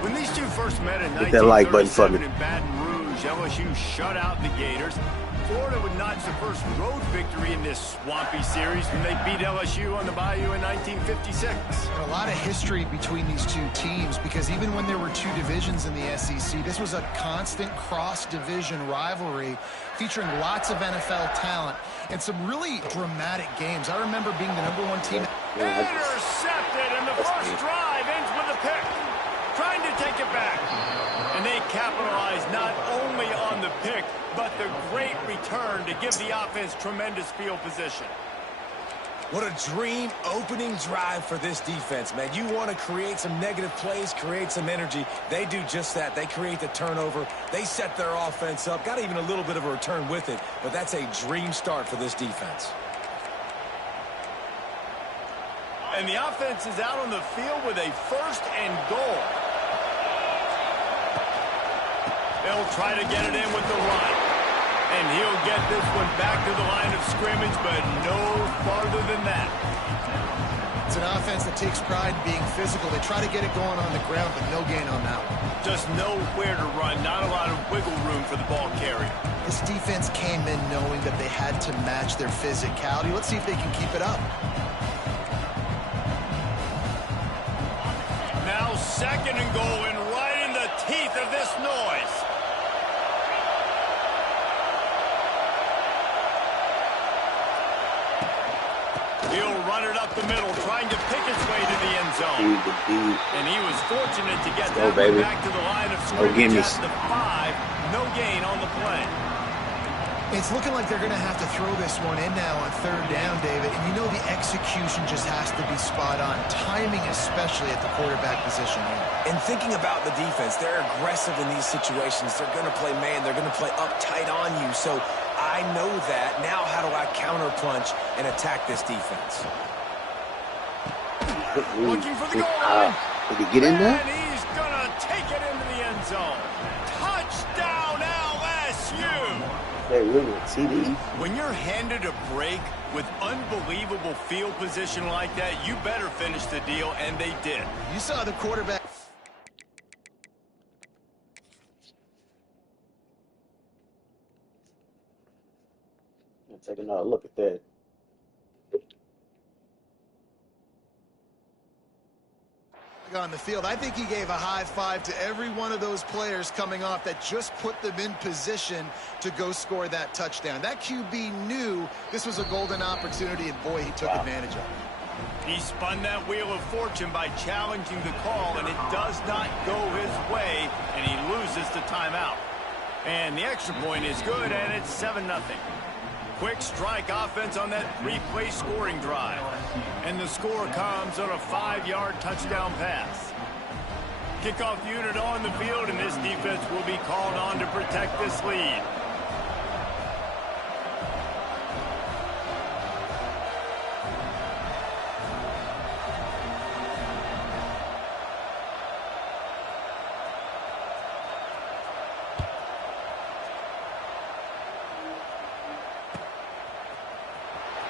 When these two first met in Hit that like button for me. 1937 in Baton Rouge, LSU shut out the Gators. Florida would notch the first road victory in this swampy series when they beat LSU on the Bayou in 1956. A lot of history between these two teams because even when there were two divisions in the SEC, this was a constant cross-division rivalry featuring lots of NFL talent and some really dramatic games. I remember being the #1 team. Intercepted, and the first drive ends with a pick. Trying to take it back. And they capitalize not only on the pick, but the great return to give the offense tremendous field position. What a dream opening drive for this defense, man. You want to create some negative plays, create some energy. They do just that. They create the turnover. They set their offense up. Got even a little bit of a return with it, but that's a dream start for this defense. And the offense is out on the field with a 1st and goal. They'll try to get it in with the run. And he'll get this one back to the line of scrimmage, but no farther than that. It's an offense that takes pride in being physical. They try to get it going on the ground, but no gain on that one. Just nowhere to run, not a lot of wiggle room for the ball carrier. This defense came in knowing that they had to match their physicality. Let's see if they can keep it up. Now 2nd and goal, and right in the teeth of this noise. He'll run it up the middle, trying to pick his way to the end zone. And he was fortunate to get that one back to the line of scrimmage at the 5. No gain on the play. It's looking like they're going to have to throw this one in now on 3rd down, David. And you know the execution just has to be spot on. Timing, especially at the quarterback position here. And thinking about the defense, they're aggressive in these situations. They're going to play man. They're going to play uptight on you. So I know that. Now how do I counterpunch and attack this defense? Looking for the goal line. Did he get in there? And he's going to take it into the end zone. Touchdown, LSU! They really TD. When you're handed a break with unbelievable field position like that, you better finish the deal, and they did. You saw the quarterback. Take another look at that. On the field, I think he gave a high five to every one of those players coming off that just put them in position to go score that touchdown. That QB knew this was a golden opportunity, and boy, he took advantage of it. He spun that wheel of fortune by challenging the call, and it does not go his way, and he loses the timeout. And the extra point is good, and it's 7-0. Quick strike offense on that 3-play scoring drive. And the score comes on a 5-yard touchdown pass. Kickoff unit on the field, and this defense will be called on to protect this lead.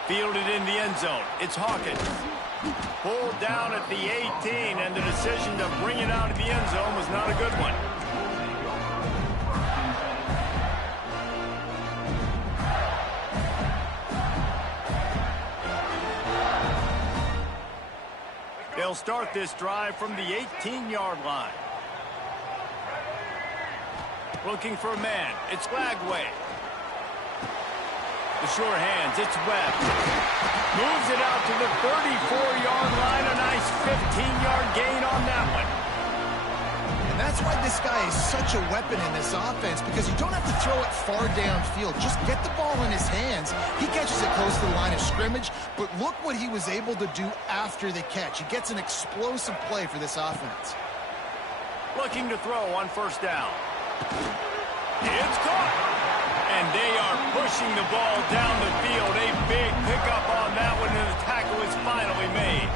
Fielded in the end zone. It's Hawkins. Pulled down at the 18, and the decision to bring it out of the end zone was not a good one. They'll start this drive from the 18-yard line. Looking for a man. It's Lagway. The sure hands, it's Webb. Moves it out to the 34-yard line. A nice 15-yard gain on that one. And that's why this guy is such a weapon in this offense, because you don't have to throw it far downfield. Just get the ball in his hands. He catches it close to the line of scrimmage, but look what he was able to do after the catch. He gets an explosive play for this offense. Looking to throw on 1st down. It's caught. And they are pushing the ball down the field. A big pickup on that one, and the tackle is finally made.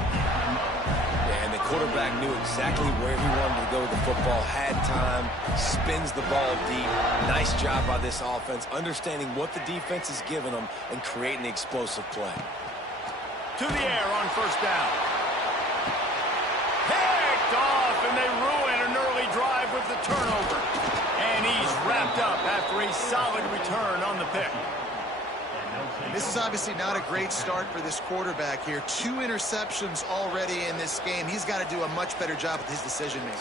Yeah, and the quarterback knew exactly where he wanted to go with the football, had time, spins the ball deep. Nice job by this offense, understanding what the defense is giving them and creating the explosive play. To the air on 1st down. Picked off, and they ruin an early drive with the turnover. And he's wrapped up after a solid return on the pick. This is obviously not a great start for this quarterback here. 2 interceptions already in this game. He's got to do a much better job with his decision-making.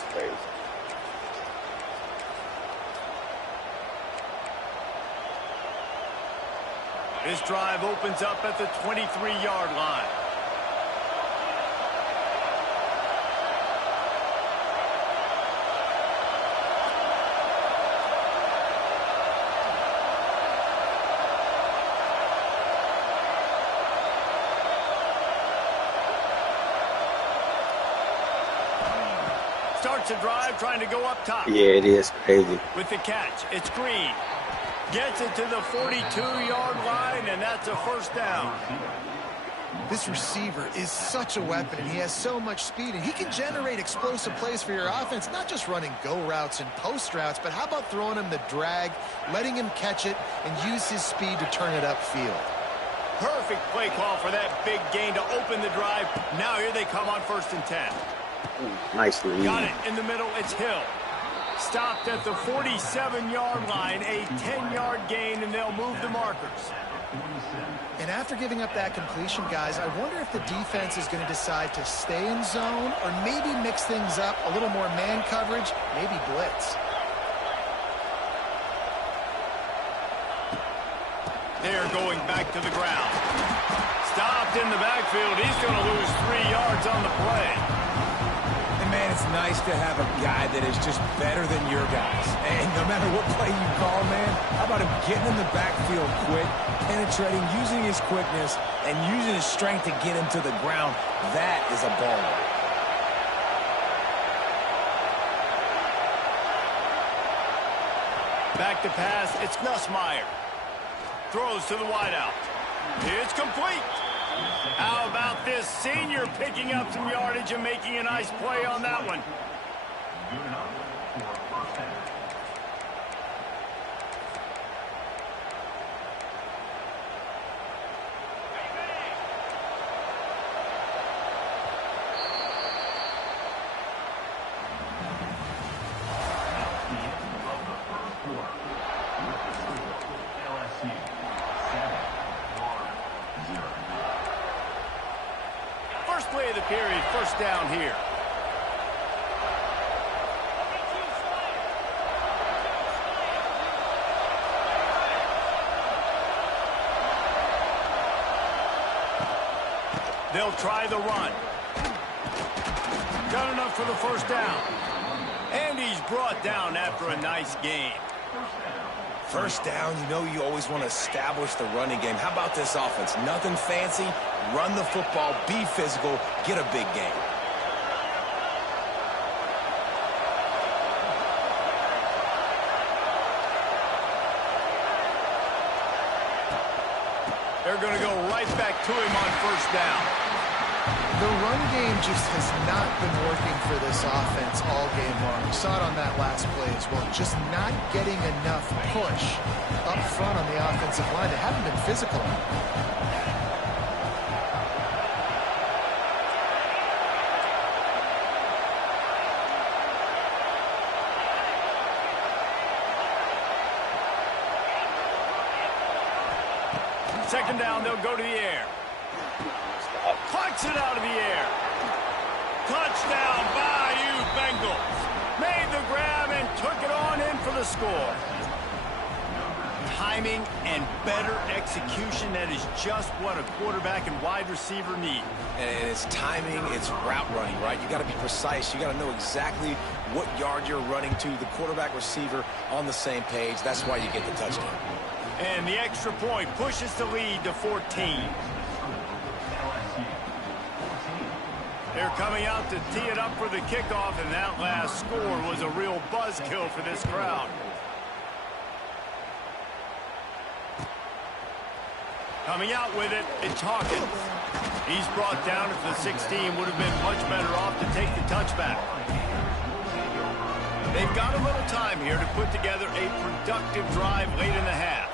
This drive opens up at the 23-yard line. Starts the drive trying to go up top. Yeah, it is crazy. With the catch, it's Green. Gets it to the 42-yard line, and that's a first down. This receiver is such a weapon, and he has so much speed, and he can generate explosive plays for your offense, not just running go routes and post routes, but how about throwing him the drag, letting him catch it, and use his speed to turn it upfield. Perfect play call for that big gain to open the drive. Now here they come on 1st and 10. Nicely. Got it in the middle. It's Hill. Stopped at the 47-yard line, a 10-yard gain, and they'll move the markers. And after giving up that completion, guys, I wonder if the defense is going to decide to stay in zone or maybe mix things up, a little more man coverage, maybe blitz. They're going back to the ground. Stopped in the backfield. He's going to lose 3 yards on the play. And, man, it's nice to have a guy that is just better than your guys. And no matter what play you call, man, how about him getting in the backfield quick, penetrating, using his quickness, and using his strength to get him to the ground. That is a baller. Back to pass. It's Nussmeier. Throws to the wideout. It's complete. How about this senior picking up some yardage and making a nice play on that one? Play of the period, first down here. They'll try the run. Got enough for the first down. And he's brought down after a nice gain. First down, you know you always want to establish the running game. How about this offense? Nothing fancy. Run the football, be physical, get a big gain. They're going to go right back to him on first down. The run game just has not been working for this offense all game long. We saw it on that last play as well. Just not getting enough push up front on the offensive line. They haven't been physical. Second down, they'll go to the air. Clutch it out of the air. Touchdown, Bayou Bengals. Made the grab and took it on in for the score. Timing and better execution, that is just what a quarterback and wide receiver need. And it's timing, it's route running, right? You got to be precise. You got to know exactly what yard you're running to. The quarterback receiver on the same page. That's why you get the touchdown. And the extra point pushes the lead to 14. They're coming out to tee it up for the kickoff, and that last score was a real buzzkill for this crowd. Coming out with it, it's Hawkins. He's brought down at the 16, would have been much better off to take the touchback. They've got a little time here to put together a productive drive late in the half.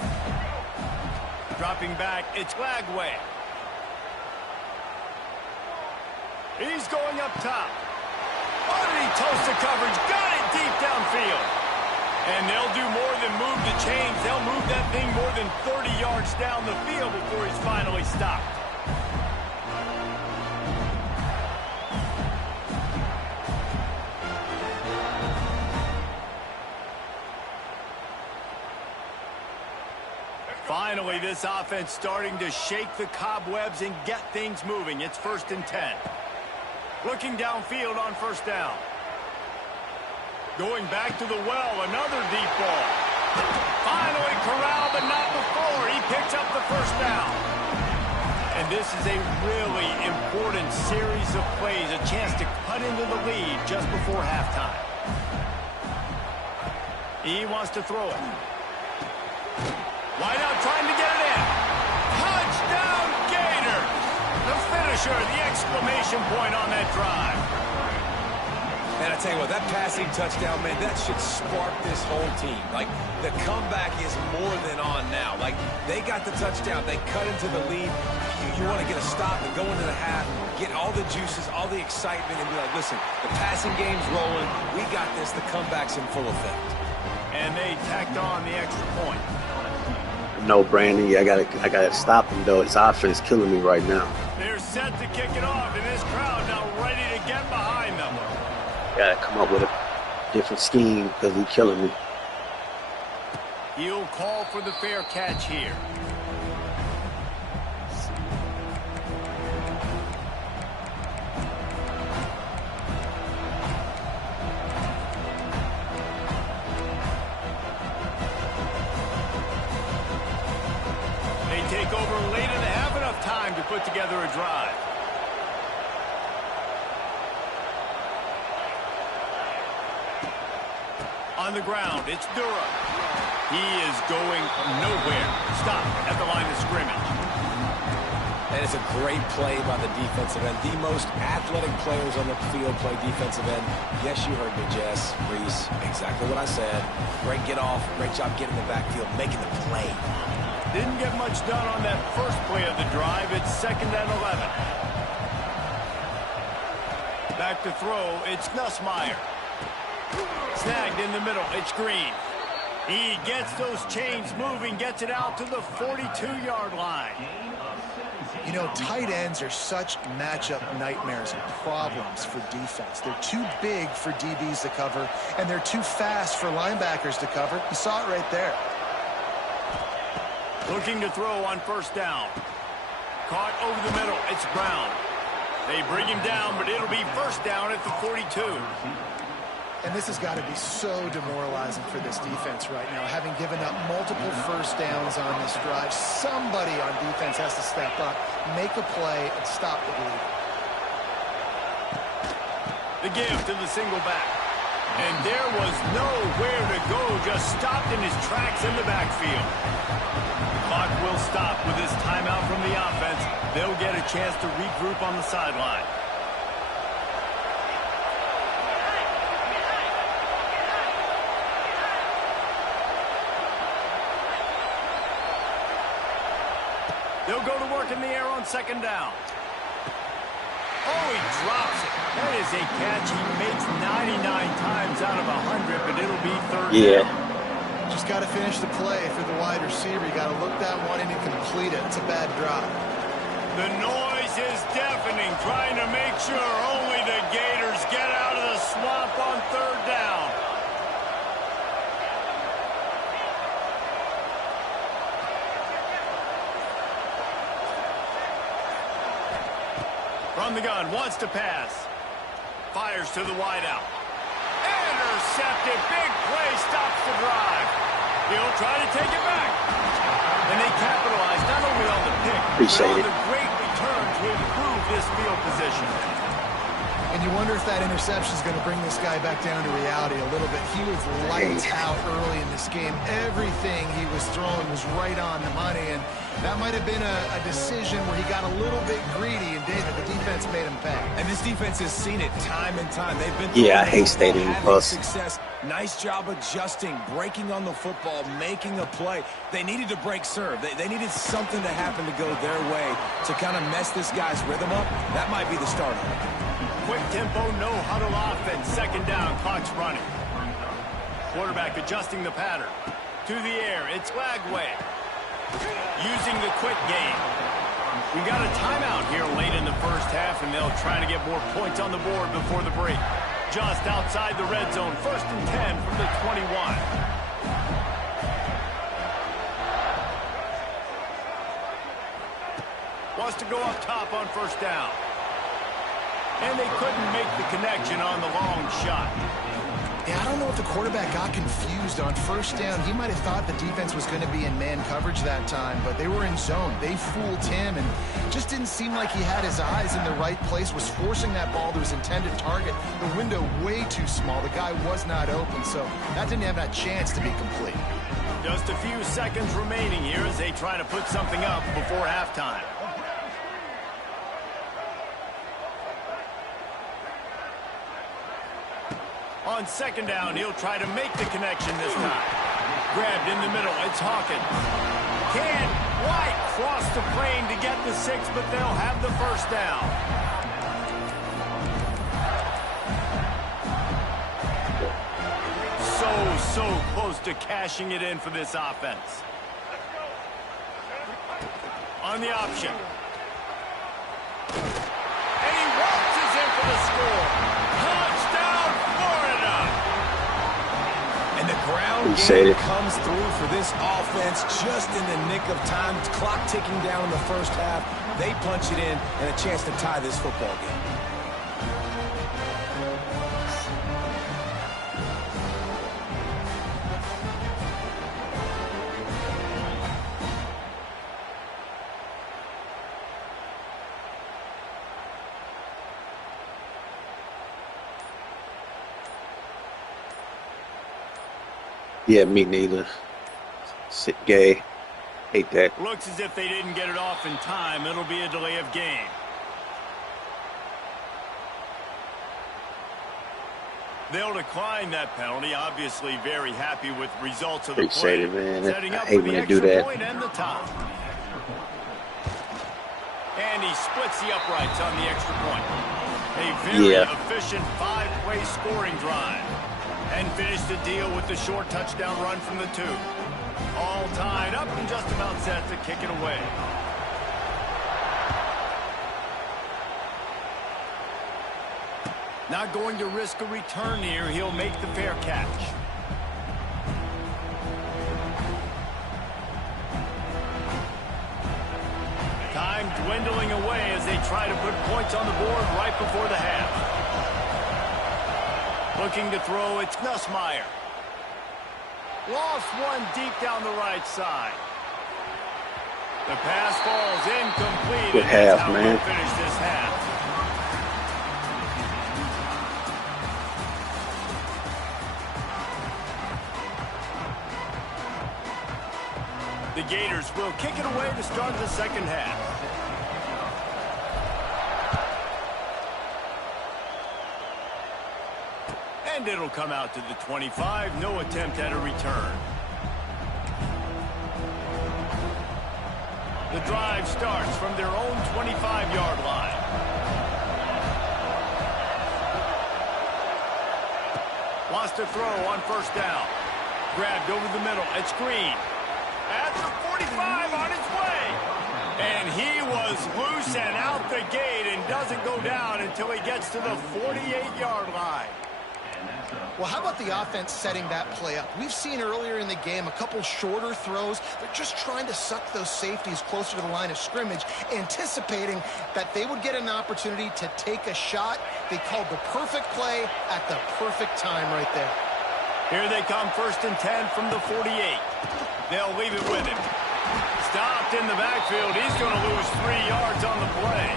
Dropping back, it's Lagway. He's going up top. Oh, did he toast the coverage? Got it deep downfield. And they'll do more than move the chains. They'll move that thing more than 30 yards down the field before he's finally stopped. Finally, this offense starting to shake the cobwebs and get things moving. It's 1st and 10. Looking downfield on first down. Going back to the well, another deep ball. Finally corralled, but not before. He picks up the first down. And this is a really important brilliant series of plays, a chance to cut into the lead just before halftime. He wants to throw it. Wide out, trying to get it in. Touchdown, Gators! The finisher, the exclamation point on that drive. And I tell you what, that passing touchdown, man, that should spark this whole team. Like, the comeback is more than on now. Like, they got the touchdown. They cut into the lead. You want to get a stop and go into the half, get all the juices, all the excitement, and be like, listen, the passing game's rolling. We got this. The comeback's in full effect. And they tacked on the extra point. No, Brandon, I gotta stop him though. His offense is killing me right now. They're set to kick it off, and this crowd now ready to get behind them. Gotta come up with a different scheme because he's killing me. He'll call for the fair catch here. Take over late and have enough time to put together a drive. On the ground, it's Durham. He is going nowhere. Stop at the line of scrimmage. And it's a great play by the defensive end. The most athletic players on the field play defensive end. Yes, you heard me, Jess, Reese. Exactly what I said. Great get off. Great job getting the backfield, making the play. Didn't get much done on that first play of the drive. It's 2nd and 11. Back to throw. It's Nussmeier. Snagged in the middle. It's Green. He gets those chains moving, gets it out to the 42-yard line. You know, tight ends are such matchup nightmares and problems for defense. They're too big for DBs to cover, and they're too fast for linebackers to cover. You saw it right there. Looking to throw on 1st down. Caught over the middle. It's Brown. They bring him down, but it'll be 1st down at the 42. And this has got to be so demoralizing for this defense right now. Having given up multiple 1st downs on this drive, somebody on defense has to step up, make a play, and stop the bleed. The give to the single back. And there was nowhere to go, just stopped in his tracks in the backfield. Clock will stop with this timeout from the offense. They'll get a chance to regroup on the sideline. They'll go to work in the air on 2nd down. Oh, he drops it. That is a catch he makes 99 times out of 100, but it'll be 3rd down. Just got to finish the play for the wide receiver. You got to look that one in and complete it. It's a bad drop. The noise is deafening, trying to make sure only the Gators get out of the swamp on 3rd down. From the gun, wants to pass. Fires to the wideout. Intercepted, big play, stops the drive. He'll try to take it back. And they capitalize not only on the pick, but on the great return to improve this field position. And you wonder if that interception is going to bring this guy back down to reality a little bit. He was lights out early in this game. Everything he was throwing was right on the money, and that might have been a decision where he got a little bit greedy, and David, the defense made him pay. And this defense has seen it time and time. They've been I hate stadium bus. Success. Nice job adjusting, breaking on the football, making a play. They needed to break serve. They needed something to happen to go their way to kind of mess this guy's rhythm up. That might be the start of it. Quick tempo, no huddle offense. 2nd down, clock's running. Quarterback adjusting the pattern. To the air, it's Lagway. Using the quick game. We got a timeout here late in the 1st half, and they'll try to get more points on the board before the break. Just outside the red zone, 1st and 10 from the 21. Wants to go up top on 1st down. And they couldn't make the connection on the long shot. Yeah, I don't know if the quarterback got confused on first down. He might have thought the defense was going to be in man coverage that time, but they were in zone. They fooled him and just didn't seem like he had his eyes in the right place, was forcing that ball to his intended target. The window way too small. The guy was not open, so that didn't have that chance to be complete. Just a few seconds remaining here as they try to put something up before halftime. On second down, he'll try to make the connection this time. Grabbed in the middle, it's Hawkins. Can White cross the plane to get the 6, but they'll have the first down. So close to cashing it in for this offense. On the option. And he waltzes in for the score. Touchdown, Florida! And the ground game comes through for this offense just in the nick of time. Clock ticking down in the first half. They punch it in and a chance to tie this football game. Yeah, me neither. Sick gay. Hate that. Looks as if they didn't get it off in time. It'll be a delay of game. They'll decline that penalty. Obviously very happy with results of the play. Appreciate it, man. Setting I up hate for when the they do extra that. point and the tie. And he splits the uprights on the extra point. A very efficient 5-play scoring drive. And finish the deal with the short touchdown run from the 2. All tied up and just about set to kick it away. Not going to risk a return here. He'll make the fair catch. Time dwindling away as they try to put points on the board right before the half. Looking to throw, it's Nussmeier. Lost one deep down the right side. The pass falls incomplete. Good half, man. We'll finish this half. The Gators will kick it away to start the second half. And it'll come out to the 25. No attempt at a return. The drive starts from their own 25-yard line. Wants to throw on first down. Grabbed over the middle. It's Green. At the 45 on his way. And he was loose and out the gate and doesn't go down until he gets to the 48-yard line. Well, how about the offense setting that play up? We've seen earlier in the game a couple shorter throws. They're just trying to suck those safeties closer to the line of scrimmage, anticipating that they would get an opportunity to take a shot. They called the perfect play at the perfect time right there. Here they come, 1st and 10 from the 48. They'll leave it with him. Stopped in the backfield. He's going to lose 3 yards on the play.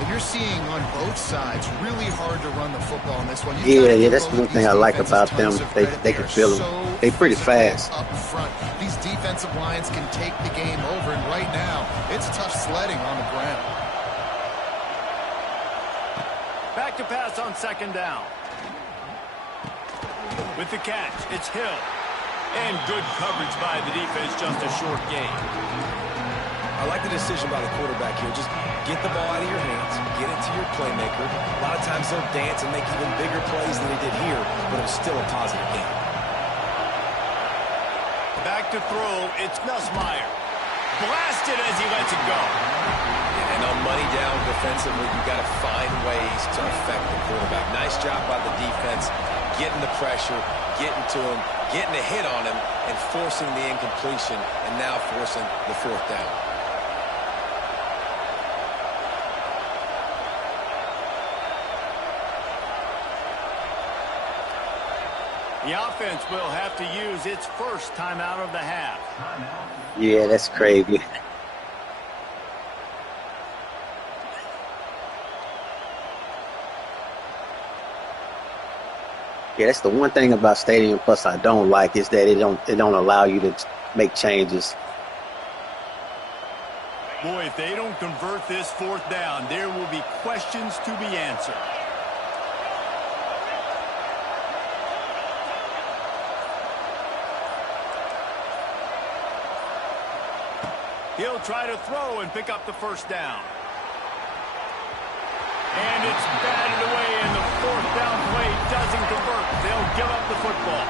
And you're seeing on both sides really hard to run the football in this one. Yeah, that's one thing I like about them. They can feel them. They pretty fast. Up front, these defensive lines can take the game over, and right now, it's tough sledding on the ground. Back to pass on second down. With the catch, it's Hill. And good coverage by the defense, just a short gain. I like the decision by the quarterback here. Just get the ball out of your hands, get it to your playmaker. A lot of times they'll dance and make even bigger plays than they did here, but it was still a positive game. Back to throw, it's Nussmeier. Blasted as he lets it go. And on money down defensively, you've got to find ways to affect the quarterback. Nice job by the defense, getting the pressure, getting to him, getting a hit on him, and forcing the incompletion, and now forcing the 4th down. The offense will have to use its first timeout of the half. Yeah, that's crazy. Yeah, that's the one thing about Stadium Plus I don't like is that it don't allow you to make changes. Boy, if they don't convert this fourth down, there will be questions to be answered. He'll try to throw and pick up the first down. And it's batted away, and the fourth down play doesn't convert. They'll give up the football.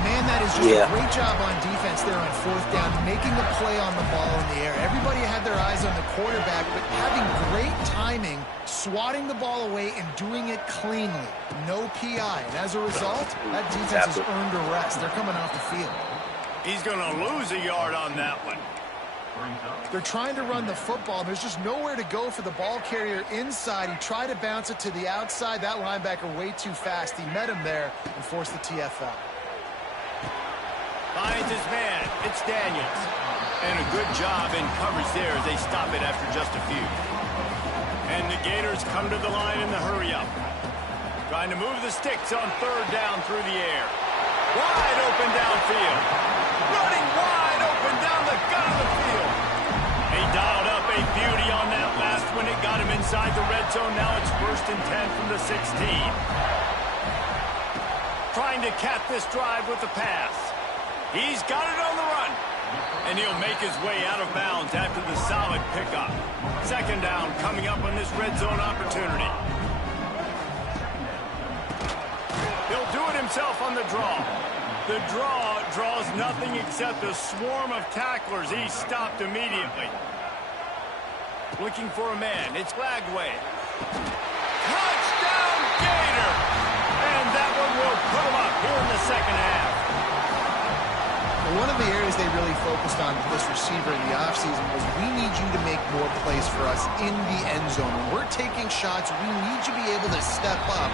Man, that is just a great job on defense there on fourth down, making a play on the ball in the air. Everybody had their eyes on the quarterback, but having great timing, swatting the ball away, and doing it cleanly. No PI. And as a result, that defense has earned a rest. They're coming off the field. He's going to lose a yard on that one. They're trying to run the football. There's just nowhere to go for the ball carrier inside. He tried to bounce it to the outside. That linebacker way too fast. He met him there and forced the TFL. Finds his man. It's Daniels. And a good job in coverage there as they stop it after just a few. And the Gators come to the line in the hurry-up. Trying to move the sticks on third down through the air. Wide open downfield. Running wide open down the gut of the field. He dialed up a beauty on that last one. It got him inside the red zone. Now it's 1st and 10 from the 16. Trying to cap this drive with the pass. He's got it on the run. And he'll make his way out of bounds after the solid pickup. 2nd down coming up on this red zone opportunity. He'll do it himself on the draw. The draw draws nothing except a swarm of tacklers. He's stopped immediately. Looking for a man. It's Lagway. Touchdown, Gator! And that one will put him up here in the second half. One of the areas they really focused on with this receiver in the offseason was we need you to make more plays for us in the end zone. When we're taking shots, we need you to be able to step up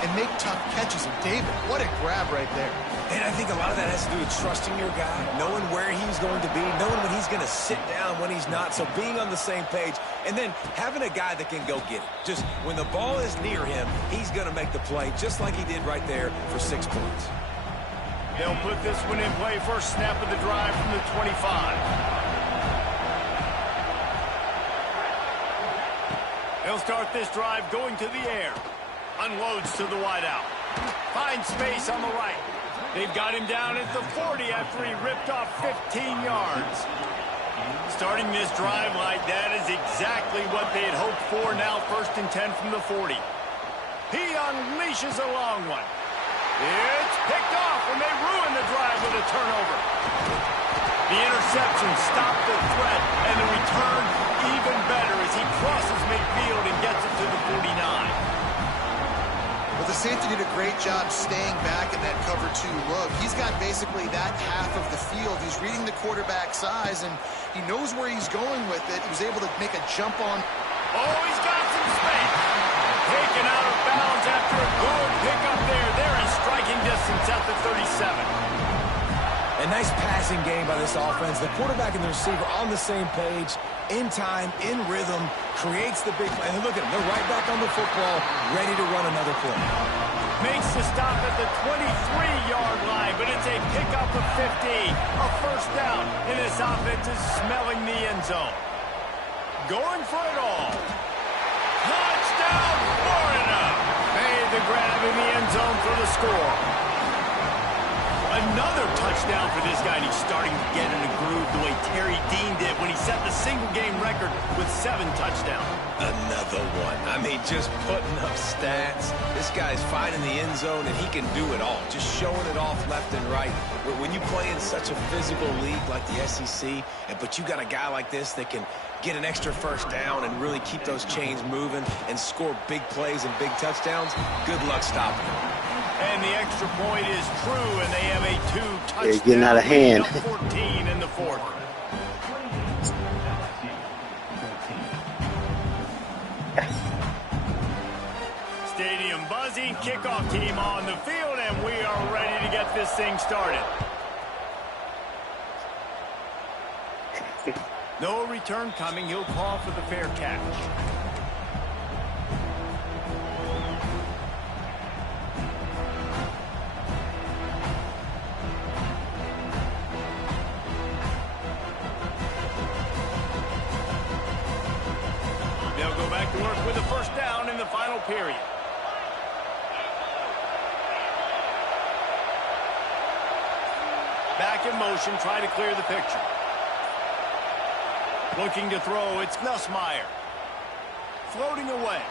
and make tough catches. And David, what a grab right there. And I think a lot of that has to do with trusting your guy, knowing where he's going to be, knowing when he's going to sit down, when he's not, so being on the same page, and then having a guy that can go get it. Just when the ball is near him, he's going to make the play, just like he did right there for 6 points. They'll put this one in play. First snap of the drive from the 25. They'll start this drive going to the air. Unloads to the wideout. Finds space on the right. They've got him down at the 40 after he ripped off 15 yards. Starting this drive like that is exactly what they had hoped for. Now 1st and 10 from the 40. He unleashes a long one. It's picked off, and they ruin the drive with a turnover. The interception stopped the threat, and the return even better as he crosses midfield and gets it to the 49. Well, the safety did a great job staying back in that cover 2 look. He's got basically that half of the field. He's reading the quarterback's eyes, and he knows where he's going with it. He was able to make a jump on. Oh, he's got some space. Taken out of bounds after a good pickup there. They're in striking distance at the 37. A nice passing game by this offense. The quarterback and the receiver on the same page, in time, in rhythm, creates the big play. And look at them. They're right back on the football, ready to run another play. Makes the stop at the 23-yard line, but it's a pickup of 15. A first down, and this offense is smelling the end zone. Going for it all. Touchdown, Florida! Made the grab in the end zone for the score. Another touchdown for this guy, and he's starting to get in a groove the way Terry Dean did when he set the single-game record with 7 touchdowns. Another one. I mean, just putting up stats. This guy's finding the end zone, and he can do it all. Just showing it off left and right. When you play in such a physical league like the SEC, but you got a guy like this that can get an extra first down and really keep those chains moving and score big plays and big touchdowns, good luck stopping him. And the extra point is true, and they have a 2-touchdown. They're getting out of hand. 14 in the 4th. Stadium buzzing, kickoff team on the field, and we are ready to get this thing started. No return coming. He'll call for the fair catch. They'll go back to work with a first down in the final period. Back in motion, try to clear the picture. Looking to throw, it's Nussmeier. Floating away.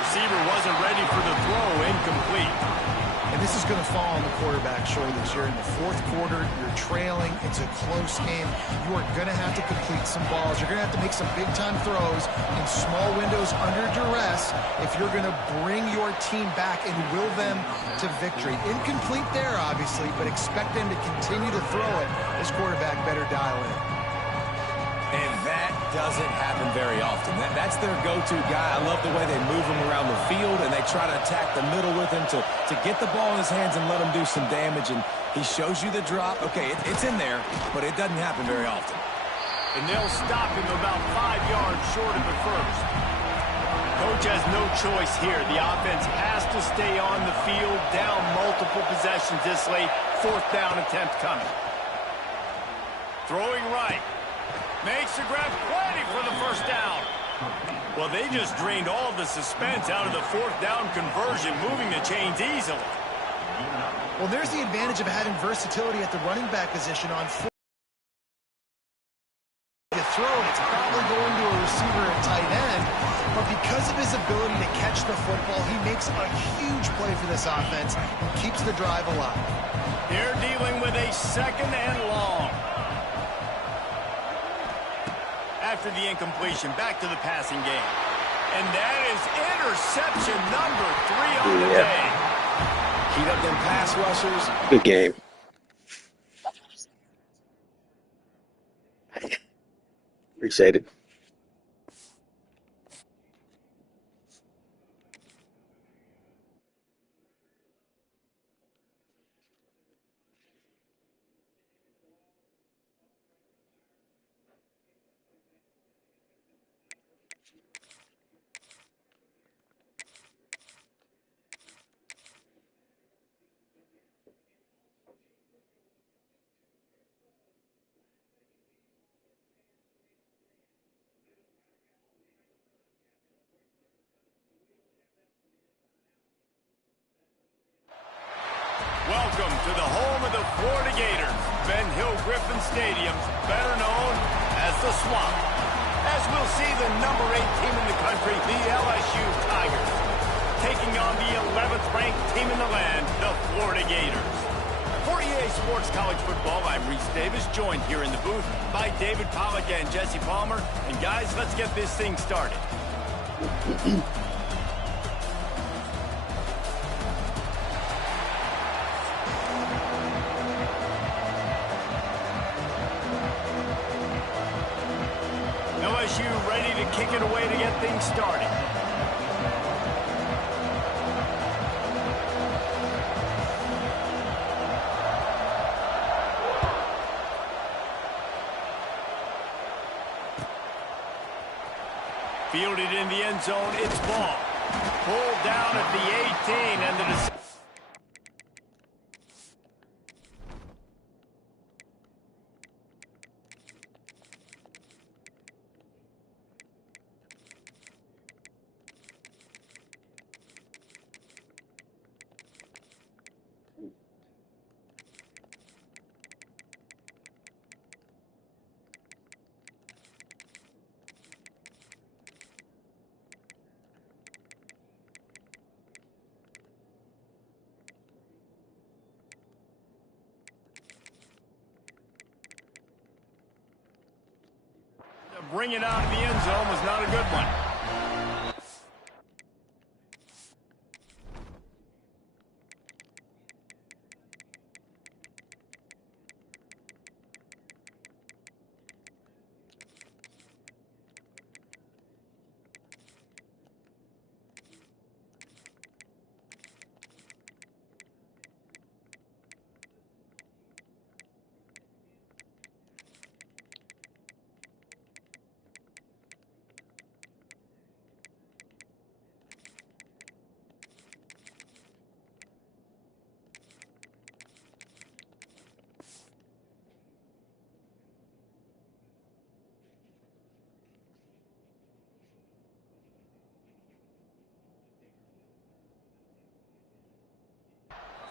Receiver wasn't ready for the throw, incomplete. And this is going to fall on the quarterback's shoulders. You're in the fourth quarter. You're trailing. It's a close game. You are going to have to complete some balls. You're going to have to make some big-time throws in small windows under duress if you're going to bring your team back and will them to victory. Incomplete there, obviously, but expect them to continue to throw it. This quarterback better dial in. And that doesn't happen very often. That's their go-to guy. I love the way they move him around the field, and they try to attack the middle with him to get the ball in his hands and let him do some damage. And he shows you the drop. Okay, it's in there, but it doesn't happen very often. And they'll stop him about 5 yards short of the first. Coach has no choice here. The offense has to stay on the field, down multiple possessions this late. Fourth down attempt coming. Throwing right. Makes the grab, plenty for the first down. Well, they just drained all the suspense out of the fourth down conversion, moving the chains easily. Well, there's the advantage of having versatility at the running back position on fourth. You throw it, it's probably going to a receiver at tight end, but because of his ability to catch the football, he makes a huge play for this offense and keeps the drive alive. They're dealing with a second and long. After the incompletion, back to the passing game. And that is interception number 3 on the day. Heat up them pass rushers. Good game. Appreciate it. Welcome to the home of the Florida Gators, Ben Hill Griffin Stadium, better known as the Swamp. As we'll see the number 8 team in the country, the LSU Tigers, taking on the 11th ranked team in the land, the Florida Gators. For EA Sports College Football, I'm Reese Davis, joined here in the booth by David Pollack and Jesse Palmer. And guys, let's get this thing started. LSU ready to kick it away to get things started. Fielded in the end zone, it's ball. Pulled down at the 18, and the bring it out of the end zone was not a good one.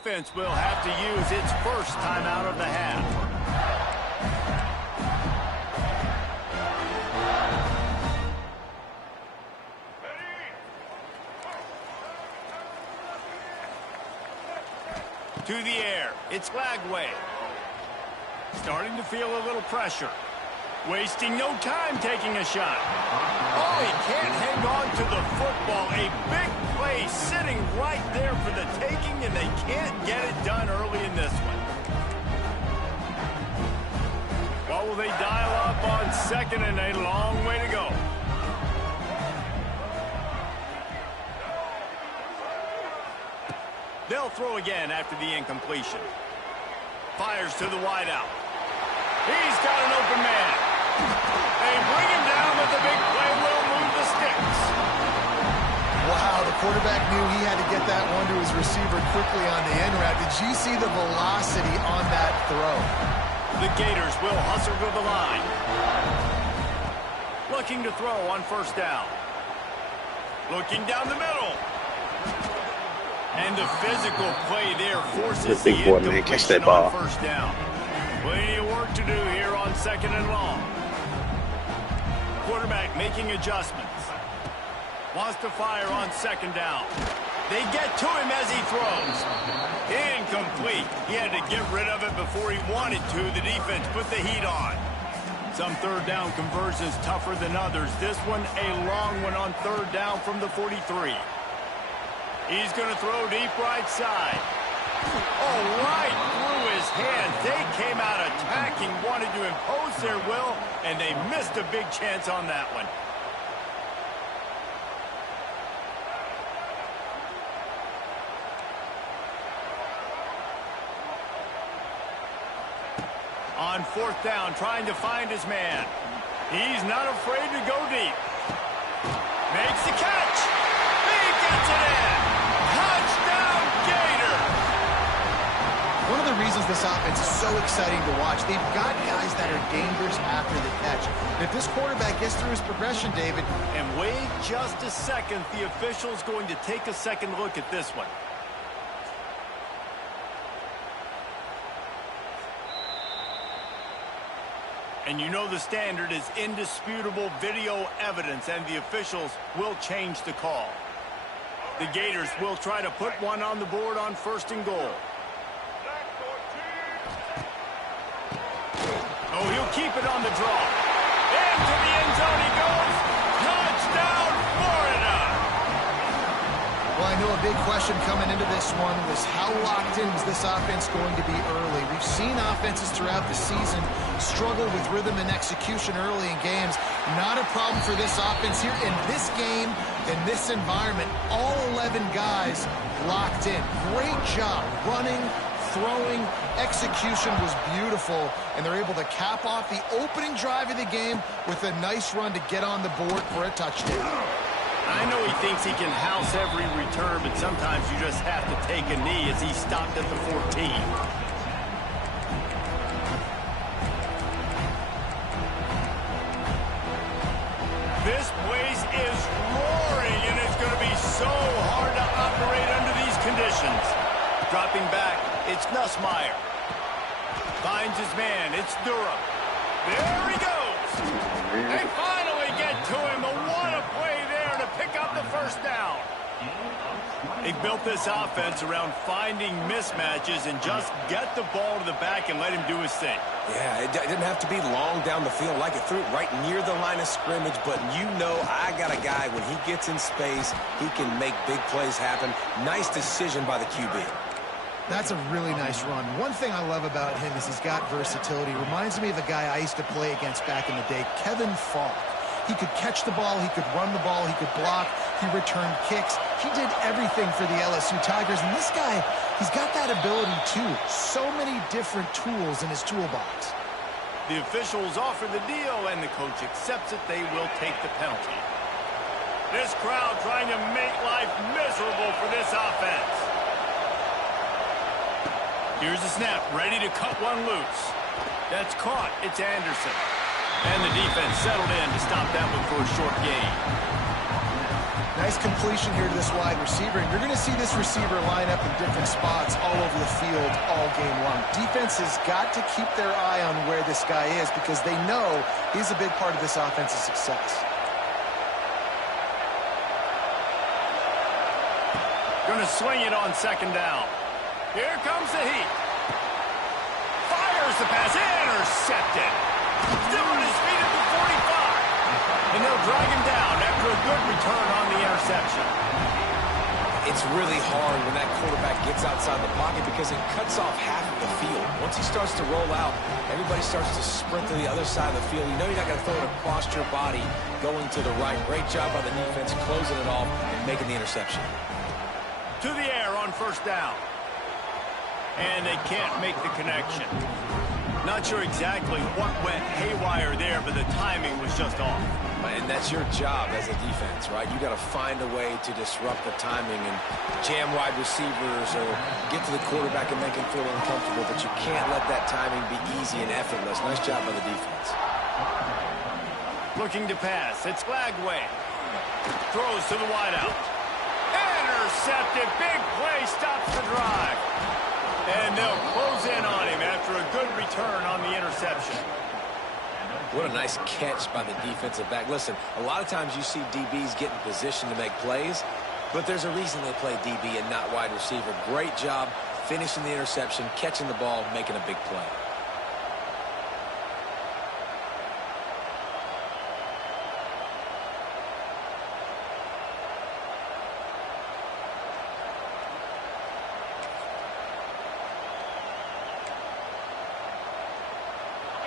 offense will have to use its first timeout of the half. To the air, it's Lagway. Starting to feel a little pressure. Wasting no time taking a shot. Oh, he can't hang on to the football. A big play sitting right there for the taking, and they can't get it done early in this one. What will they dial up on second, and a long way to go. They'll throw again after the incompletion. Fires to the wideout. He's got an open man. They bring him down, but the big play will move the sticks. Wow, the quarterback knew he had to get that one to his receiver quickly on the end route. Did you see the velocity on that throw? The Gators will hustle to the line. Looking to throw on first down. Looking down the middle. And the physical play there forces the incompletion on first down. Plenty of work to do here on second and long. Quarterback making adjustments. Wants to fire on second down. They get to him as he throws. Incomplete. He had to get rid of it before he wanted to. The defense put the heat on. Some third down conversions tougher than others. This one a long one on third down from the 43. He's going to throw deep right side. Oh, right through his hands. They came out attacking, wanted to impose their will, and they missed a big chance on that one. On fourth down, trying to find his man. He's not afraid to go deep. Makes the catch. He gets it in. Touchdown, Gator. One of the reasons this offense is so exciting to watch, they've got guys that are dangerous after the catch. And if this quarterback gets through his progression, David. And wait just a second. The official's going to take a second look at this one. And you know the standard is indisputable video evidence, and the officials will change the call. The Gators will try to put one on the board on first and goal. Oh, he'll keep it on the draw. Into the end zone he goes. Touchdown, Florida! Well, I know a big question coming into this one was how locked in was this offense going to be early. We've seen offenses throughout the season struggle with rhythm and execution early in games. Not a problem for this offense here. In this game, in this environment, all 11 guys locked in. Great job running, throwing, execution was beautiful, and they're able to cap off the opening drive of the game with a nice run to get on the board for a touchdown. I know he thinks he can house every return, but sometimes you just have to take a knee as he stopped at the 14. This place is roaring, and it's going to be so hard to operate under these conditions. Dropping back, it's Nussmeier. Finds his man, it's Durham. There he goes. They finally get to him, but what a play there to pick up the first down. They built this offense around finding mismatches and just get the ball to the back and let him do his thing. Yeah, it didn't have to be long down the field. Like it threw it right near the line of scrimmage, but you know I got a guy, when he gets in space, he can make big plays happen. Nice decision by the QB. That's a really nice run. One thing I love about him is he's got versatility. Reminds me of a guy I used to play against back in the day, Kevin Falk. He could catch the ball, he could run the ball, he could block, he returned kicks. He did everything for the LSU Tigers, and this guy, he's got that ability too. So many different tools in his toolbox. The officials offer the deal, and the coach accepts it. They will take the penalty. This crowd trying to make life miserable for this offense. Here's the snap, ready to cut one loose. That's caught. It's Anderson. And the defense settled in to stop that one for a short gain. Nice completion here to this wide receiver, and you're going to see this receiver line up in different spots all over the field all game long. Defense has got to keep their eye on where this guy is because they know he's a big part of this offense's success. Going to swing it on second down. Here comes the heat. Fires the pass. Intercepted. Still on his feet at the 45. And they'll drag him down after a good return on the interception. It's really hard when that quarterback gets outside the pocket because it cuts off half of the field. Once he starts to roll out, everybody starts to sprint to the other side of the field. You know you're not going to throw it across your body going to the right. Great job by the defense closing it off and making the interception. To the air on first down. And they can't make the connection. Not sure exactly what went haywire there, but the timing was just off. And that's your job as a defense, right? You got to find a way to disrupt the timing and jam wide receivers or get to the quarterback and make him feel uncomfortable, but you can't let that timing be easy and effortless. Nice job by the defense. Looking to pass. It's Lagway. Throws to the wideout. Intercepted. Big play. Stops the drive. And they'll close in on him after a good return on the interception. What a nice catch by the defensive back. Listen, a lot of times you see DBs get in position to make plays, but there's a reason they play DB and not wide receiver. Great job finishing the interception, catching the ball, making a big play.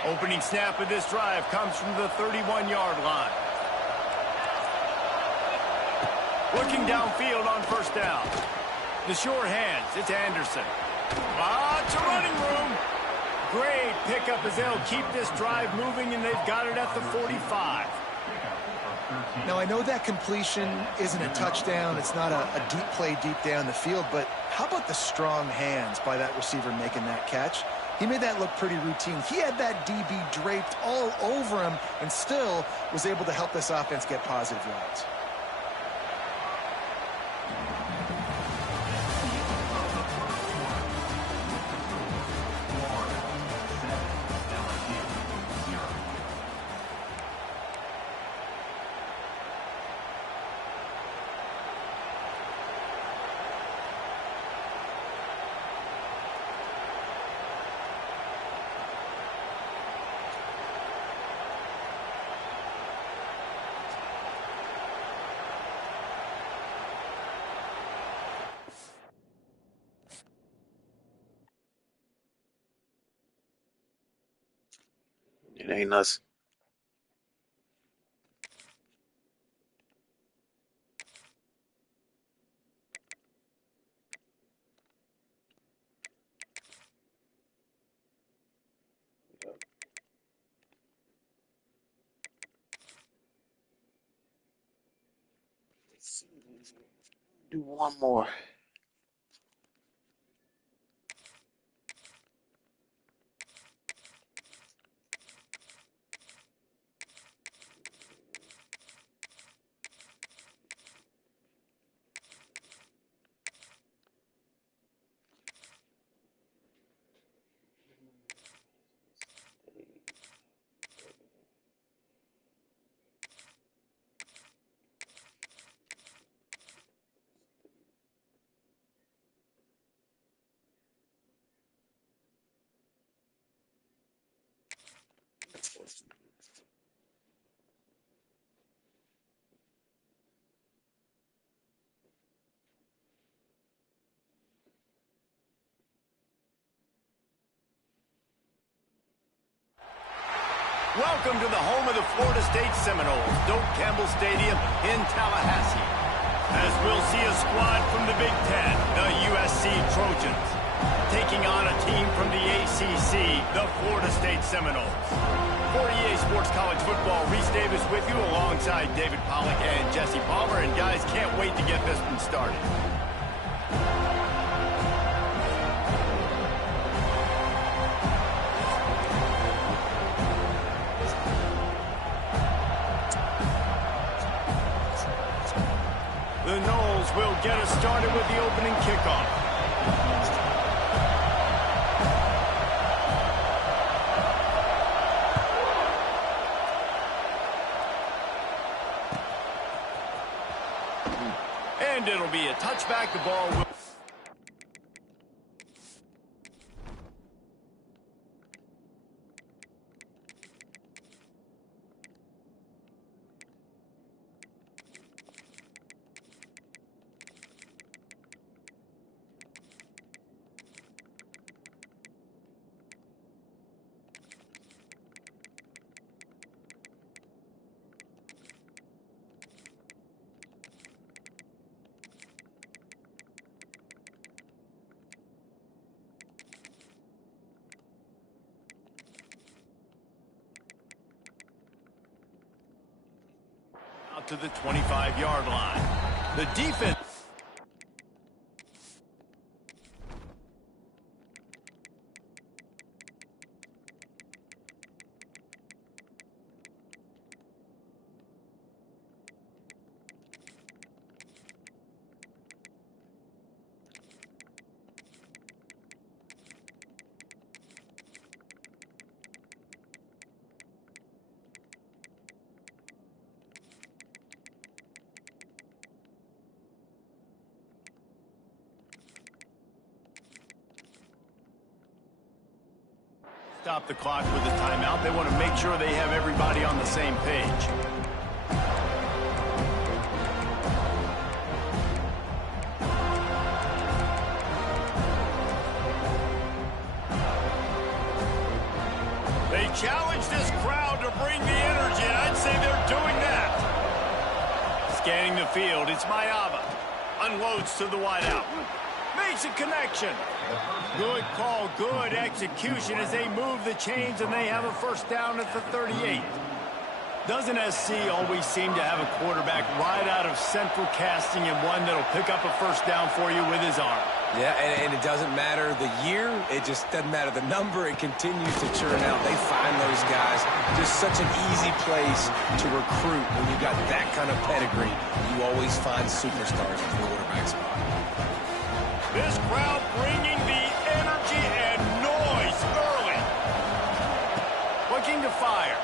Opening snap of this drive comes from the 31-yard line. Looking downfield on first down. The sure hands, it's Anderson. Lots of running room. Great pickup as they'll keep this drive moving, and they've got it at the 45. Now, I know that completion isn't a touchdown. It's not a deep play deep down the field, but how about the strong hands by that receiver making that catch? He made that look pretty routine. He had that DB draped all over him and still was able to help this offense get positive yards. It ain't us. Do one more. Welcome to the home of the Florida State Seminoles, Doak Campbell Stadium in Tallahassee. As we'll see a squad from the Big Ten, the USC Trojans, taking on a team from the ACC, the Florida State Seminoles. For EA Sports College Football, Reese Davis with you alongside David Pollack and Jesse Palmer. And guys, can't wait to get this one started. The Noles will get us started with the opening kickoff. And it'll be a touchback. The ball will... out to the 25-yard line. The defense... Stop the clock with a timeout. They want to make sure they have everybody on the same page. They challenge this crowd to bring the energy, and I'd say they're doing that. Scanning the field, it's Mayava. Unloads to the wideout. Makes a connection. Good call, good execution as they move the chains and they have a first down at the 38. Doesn't SC always seem to have a quarterback right out of central casting and one that'll pick up a first down for you with his arm? Yeah, and it doesn't matter the year. It just doesn't matter the number. It continues to churn out. They find those guys. Just such an easy place to recruit when you've got that kind of pedigree. You always find superstars at the quarterback spot. This crowd bringing the energy and noise early. Looking to fire.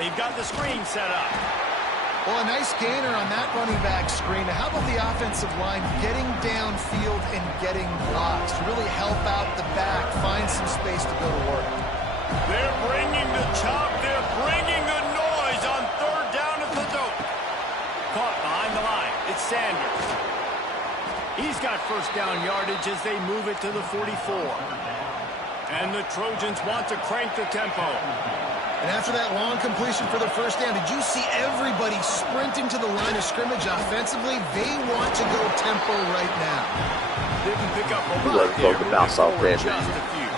They've got the screen set up. Well, a nice gainer on that running back screen. How about the offensive line getting downfield and getting blocks to really help out the back, find some space to go to work? They're bringing the chop. They're bringing the noise on third down at the dope. Caught behind the line. It's Sanders. He's got first down yardage as they move it to the 44. And the Trojans want to crank the tempo. And after that long completion for the first down, did you see everybody sprinting to the line of scrimmage offensively? They want to go tempo right now. Didn't pick up a lot there. Bounce off that, just a few.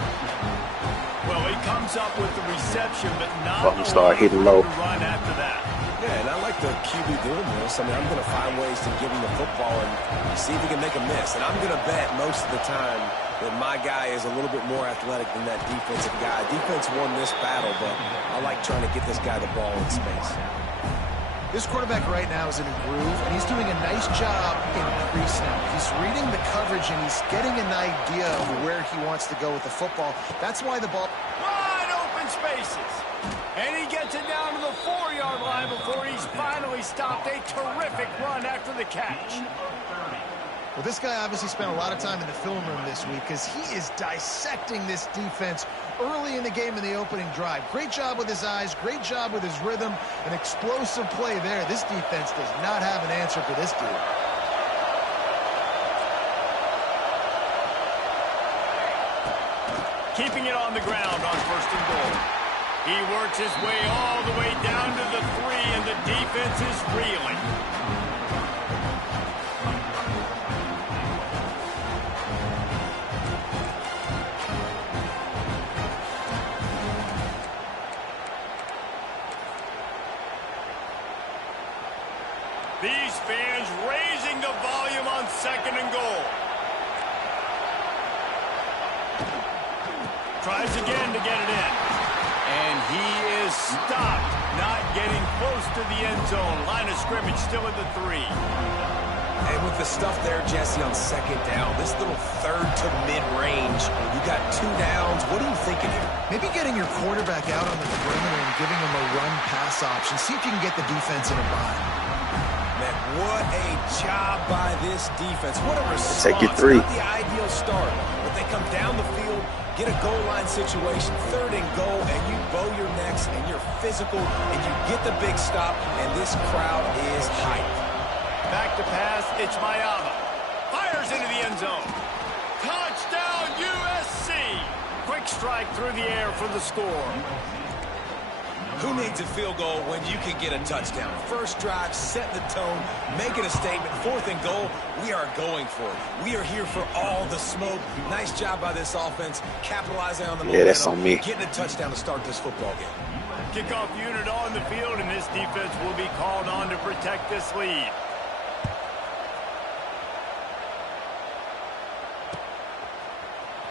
Well, he comes up with the reception, but not Fucking start hitting low. to run after that. Yeah, and I like the QB doing this. I mean, I'm going to find ways to give him the football and see if he can make a miss. And I'm going to bet most of the time that my guy is a little bit more athletic than that defensive guy. Defense won this battle, but I like trying to get this guy the ball in space. This quarterback right now is in a groove, and he's doing a nice job in pre-snap. He's reading the coverage, and he's getting an idea of where he wants to go with the football. That's why the ball... Wide open spaces. And he gets it down to the 4-yard line before he's finally stopped. A terrific run after the catch. Well, this guy obviously spent a lot of time in the film room this week because he is dissecting this defense early in the game in the opening drive. Great job with his eyes, great job with his rhythm, an explosive play there. This defense does not have an answer for this dude. Keeping it on the ground on first and goal. He works his way all the way down to the 3, and the defense is reeling. These fans raising the volume on second and goal. Tries again to get it in. And he is stopped, not getting close to the end zone. Line of scrimmage still at the 3. And with the stuff there, Jesse, on second down, this little third to mid-range, you got 2 downs. What are you thinking here? Maybe getting your quarterback out on the perimeter and giving him a run-pass option. See if you can get the defense in a bind. Man, what a job by this defense. What a response. Take your 3. Not the ideal start, but they come down the field, get a goal line situation, 3rd and goal, and you bow your necks, and you're physical, and you get the big stop, and this crowd is hyped. Back to pass, it's Mayava. Fires into the end zone. Touchdown, USC! Quick strike through the air for the score. Who needs a field goal when you can get a touchdown? First drive, set the tone, making a statement. 4th and goal, we are going for it. We are here for all the smoke. Nice job by this offense, capitalizing on the momentum. Yeah, that's on me. Getting a touchdown to start this football game. Kickoff unit on the field, and this defense will be called on to protect this lead.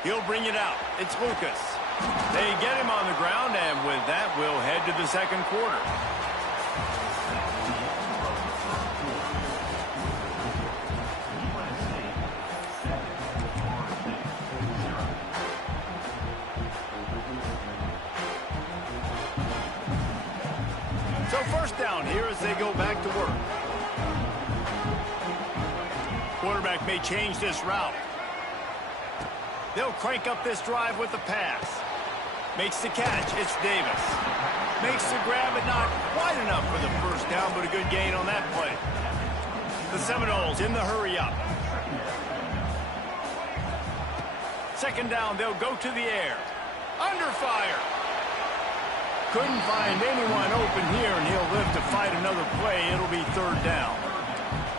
He'll bring it out. It's Lucas. They get him on the ground, and with that, we'll head to the second quarter. So first down here as they go back to work. Quarterback may change this route. They'll crank up this drive with the pass. Makes the catch. It's Davis. Makes the grab, but not quite enough for the first down, but a good gain on that play. The Seminoles in the hurry up. Second down, they'll go to the air. Under fire. Couldn't find anyone open here, and he'll live to fight another play. It'll be 3rd down.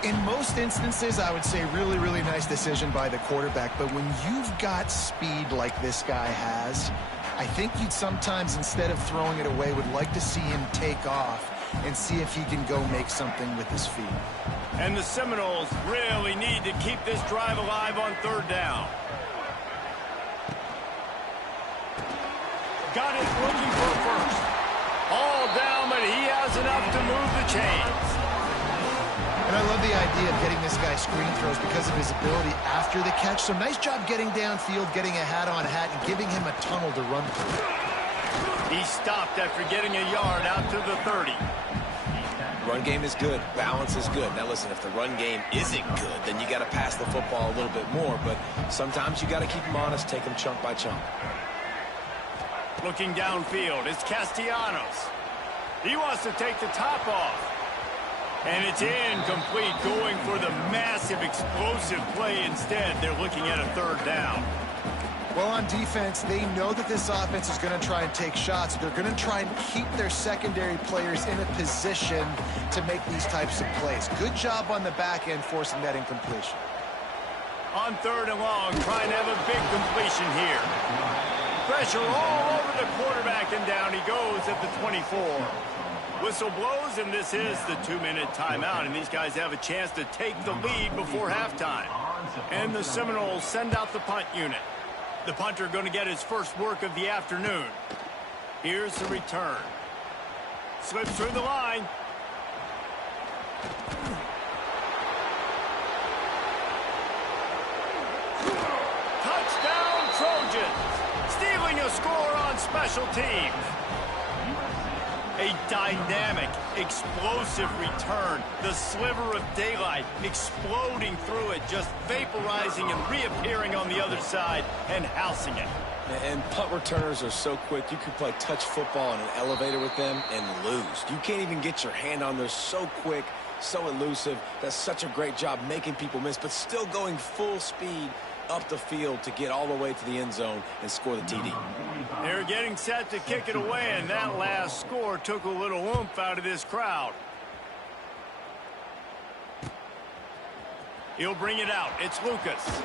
In most instances, I would say really, really nice decision by the quarterback. But when you've got speed like this guy has, I think you'd sometimes, instead of throwing it away, would like to see him take off and see if he can go make something with his feet. And the Seminoles really need to keep this drive alive on 3rd down. Got it looking for first. All down, but he has enough to move the chains. And I love the idea of getting this guy screen throws because of his ability after the catch. So nice job getting downfield, getting a hat-on-hat, and giving him a tunnel to run through. He stopped after getting a yard out to the 30. Run game is good. Balance is good. Now, listen, if the run game isn't good, then you got to pass the football a little bit more. But sometimes you got to keep them honest, take them chunk by chunk. Looking downfield, it's Castellanos. He wants to take the top off. And it's incomplete, going for the massive explosive play instead. They're looking at a 3rd down. Well, on defense, they know that this offense is going to try and take shots. They're going to try and keep their secondary players in a position to make these types of plays. Good job on the back end forcing that incompletion. On 3rd and long, trying to have a big completion here. Pressure all over the quarterback, and down he goes at the 24. Whistle blows, and this is the 2-minute timeout, and these guys have a chance to take the lead before halftime. And the Seminoles send out the punt unit. The punter going to get his first work of the afternoon. Here's the return. Slips through the line. Touchdown, Trojans. Stealing a score on special teams. A dynamic, explosive return. The sliver of daylight exploding through it, just vaporizing and reappearing on the other side and housing it. And punt returners are so quick. You can play touch football in an elevator with them and lose. You can't even get your hand on them. So quick, so elusive. Does such a great job making people miss, but still going full speed up the field to get all the way to the end zone and score the TD. They're getting set to kick it away, and that last score took a little oomph out of this crowd. He'll bring it out. It's Lucas.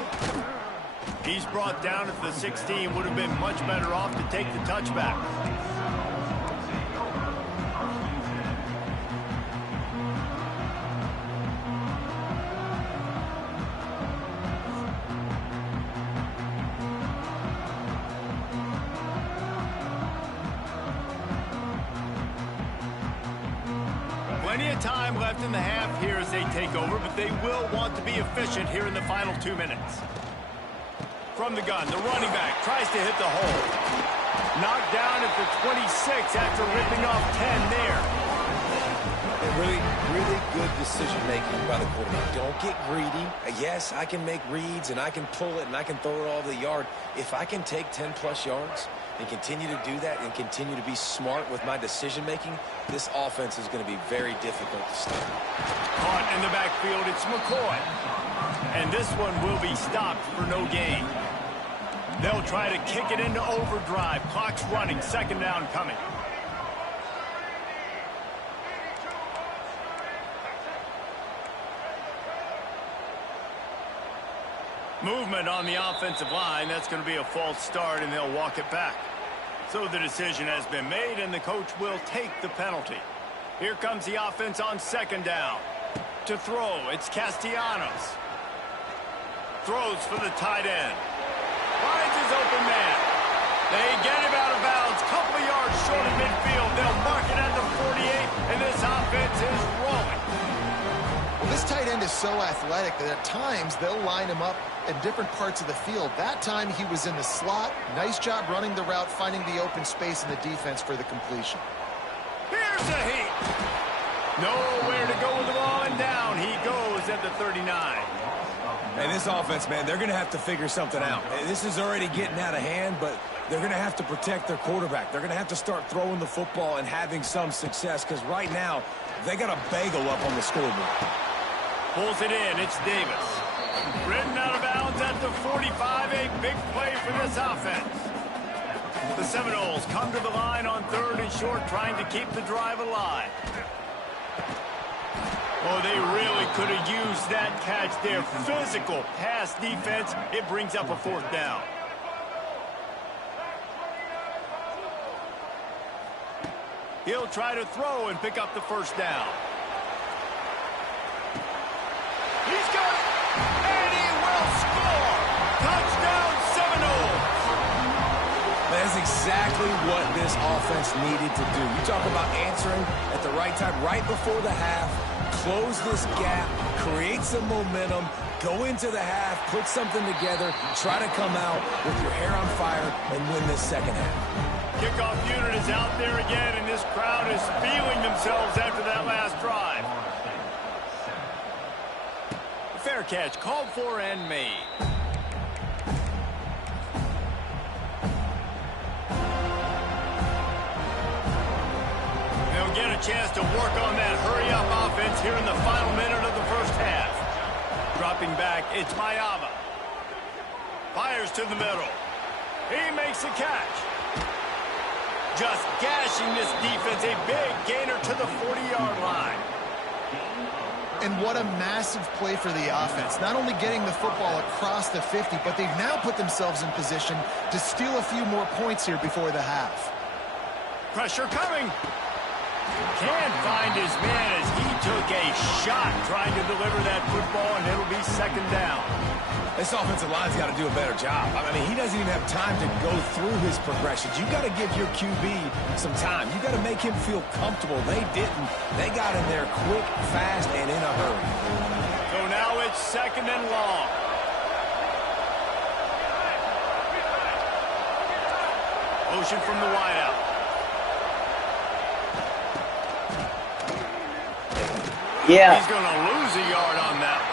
He's brought down at the 16. Would have been much better off to take the touchback. Plenty of time left in the half here as they take over, but they will want to be efficient here in the final 2 minutes. From the gun, the running back tries to hit the hole. Knocked down at the 26 after ripping off 10 there. Really, really good decision-making by the quarterback. Don't get greedy. Yes, I can make reads, and I can pull it, and I can throw it all over the yard. If I can take 10-plus yards and continue to do that and continue to be smart with my decision-making, this offense is going to be very difficult to stop. Caught in the backfield, it's McCoy. And this one will be stopped for no gain. They'll try to kick it into overdrive. Clock's running, second down coming. Movement on the offensive line. That's going to be a false start, and they'll walk it back. So the decision has been made, and the coach will take the penalty. Here comes the offense on second down. To throw, it's Castellanos. Throws for the tight end. Finds his open man. They get him out of bounds. Couple of yards short of midfield. They'll mark it at the 48, and this offense is rolling. Well, this tight end is so athletic that at times they'll line him up in different parts of the field. That time he was in the slot. Nice job running the route, finding the open space in the defense for the completion. Here's a heat. Nowhere to go with the ball, and down he goes at the 39. And this offense, man, they're going to have to figure something out. This is already getting out of hand, but they're going to have to protect their quarterback. They're going to have to start throwing the football and having some success, because right now they got a bagel up on the scoreboard. Pulls it in. It's Davis. Ridden out of bounds at the 45. A big play for this offense. The Seminoles come to the line on third and short, trying to keep the drive alive. Oh, they really could have used that catch there. Physical pass defense. It brings up a fourth down. He'll try to throw and pick up the first down. He's got it, and he will score. Touchdown, Seminoles. That's exactly what this offense needed to do. You talk about answering at the right time, right before the half, close this gap, create some momentum, go into the half, put something together, try to come out with your hair on fire and win this second half. Kickoff unit is out there again, and this crowd is feeling themselves after that last drive. Fair catch, called for and made. They'll get a chance to work on that hurry-up offense here in the final minute of the first half. Dropping back, it's Mayava. Fires to the middle. He makes a catch. Just gashing this defense, a big gainer to the 40-yard line. And what a massive play for the offense. Not only getting the football across the 50, but they've now put themselves in position to steal a few more points here before the half. Pressure coming. Can't find his man as he took a shot trying to deliver that football, and it'll be second down. This offensive line's got to do a better job. I mean, he doesn't even have time to go through his progressions. You got to give your QB some time. You got to make him feel comfortable. They didn't. They got in there quick, fast, and in a hurry. So now it's second and long. Motion from the wideout. Yeah. He's going to lose a yard on that one.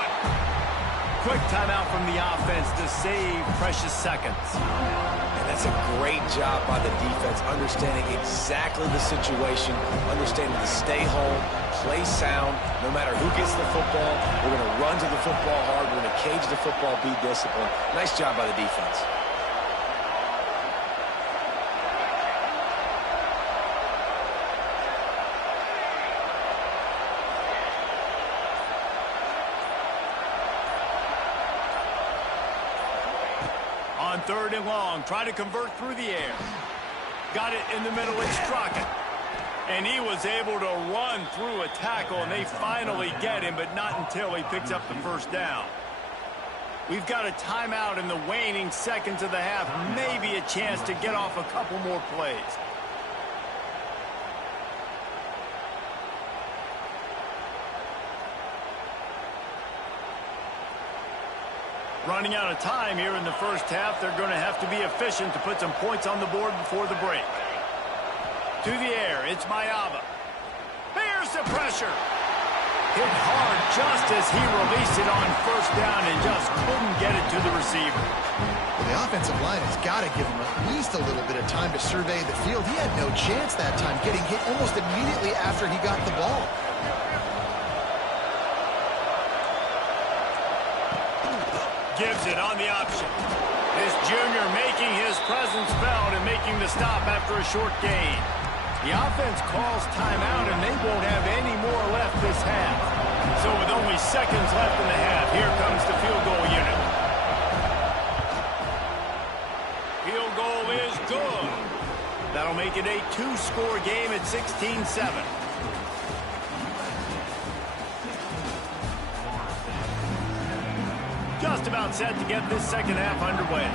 Quick timeout from the offense to save precious seconds. And that's a great job by the defense, understanding exactly the situation, understanding to stay home, play sound. No matter who gets the football, we're going to run to the football hard. We're going to cage the football, be disciplined. Nice job by the defense. On third and long, try to convert through the air. Got it in the middle, it's Strockett. And he was able to run through a tackle, and they finally get him, but not until he picks up the first down. We've got a timeout in the waning seconds of the half, maybe a chance to get off a couple more plays. Running out of time here in the first half. They're going to have to be efficient to put some points on the board before the break. To the air, it's Mayava. Here's the pressure. Hit hard just as he released it on first down and just couldn't get it to the receiver. Well, the offensive line has got to give him at least a little bit of time to survey the field. He had no chance that time, getting hit almost immediately after he got the ball. Gives it on the option. This junior making his presence felt and making the stop after a short gain. The offense calls timeout, and they won't have any more left this half. So with only seconds left in the half, here comes the field goal unit. Field goal is good. That'll make it a 2-score game at 16-7. Just about set to get this second half underway.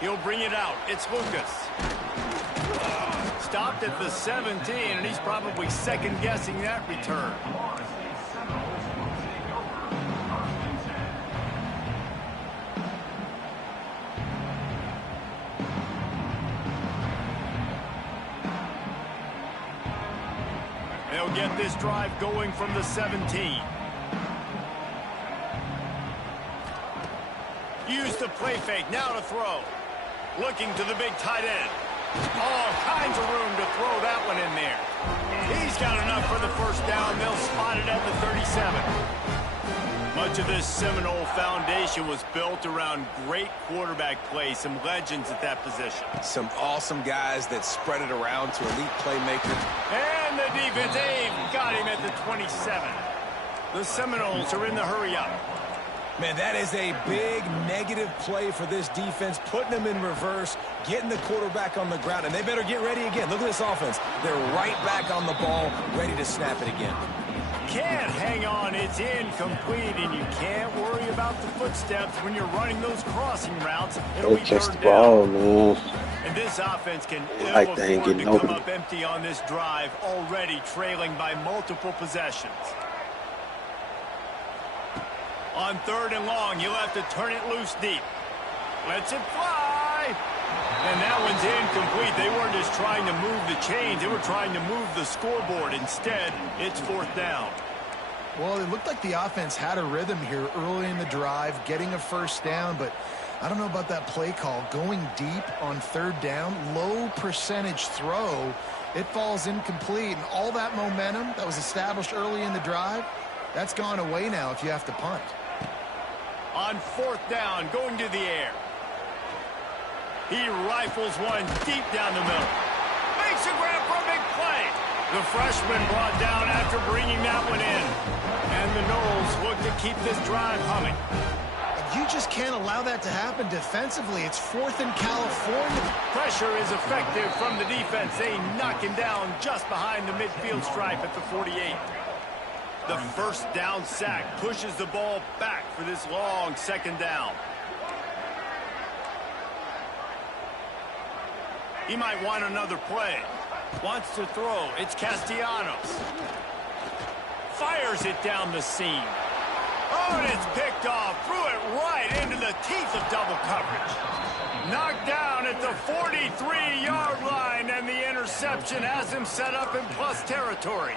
He'll bring it out. It's Lucas. Stopped at the 17, and he's probably second-guessing that return. They'll get this drive going from the 17. Use the play fake, now to throw. Looking to the big tight end. All kinds of room to throw that one in there. He's got enough for the first down. They'll spot it at the 37. Much of this Seminole foundation was built around great quarterback play, some legends at that position. Some awesome guys that spread it around to elite playmakers. And the defense, they've got him at the 27. The Seminoles are in the hurry-up. Man, that is a big negative play for this defense, putting them in reverse, getting the quarterback on the ground, and they better get ready again. Look at this offense. They're right back on the ball, ready to snap it again. Can't hang on, it's incomplete, and you can't worry about the footsteps when you're running those crossing routes. It'll be catch the third ball, down. man. And this offense can ill Like they ain't afford to getting come open. up empty on this drive, already trailing by multiple possessions. On third and long, you'll have to turn it loose deep. Lets it fly. And that one's incomplete. They weren't just trying to move the chains. They were trying to move the scoreboard. Instead, it's fourth down. Well, it looked like the offense had a rhythm here early in the drive, getting a first down, but I don't know about that play call. Going deep on third down, low percentage throw, it falls incomplete. And all that momentum that was established early in the drive, that's gone away now if you have to punt. On fourth down, going to the air. He rifles one deep down the middle. Makes a grab for a big play. The freshman brought down after bringing that one in. And the Noles look to keep this drive humming. You just can't allow that to happen defensively. It's fourth in California. Pressure is effective from the defense. They knock him down just behind the midfield stripe at the 48. The first down sack pushes the ball back for this long second down. He might want another play. Wants to throw. It's Castellanos. Fires it down the seam. Oh, and it's picked off. Threw it right into the teeth of double coverage. Knocked down at the 43-yard line, and the interception has him set up in plus territory.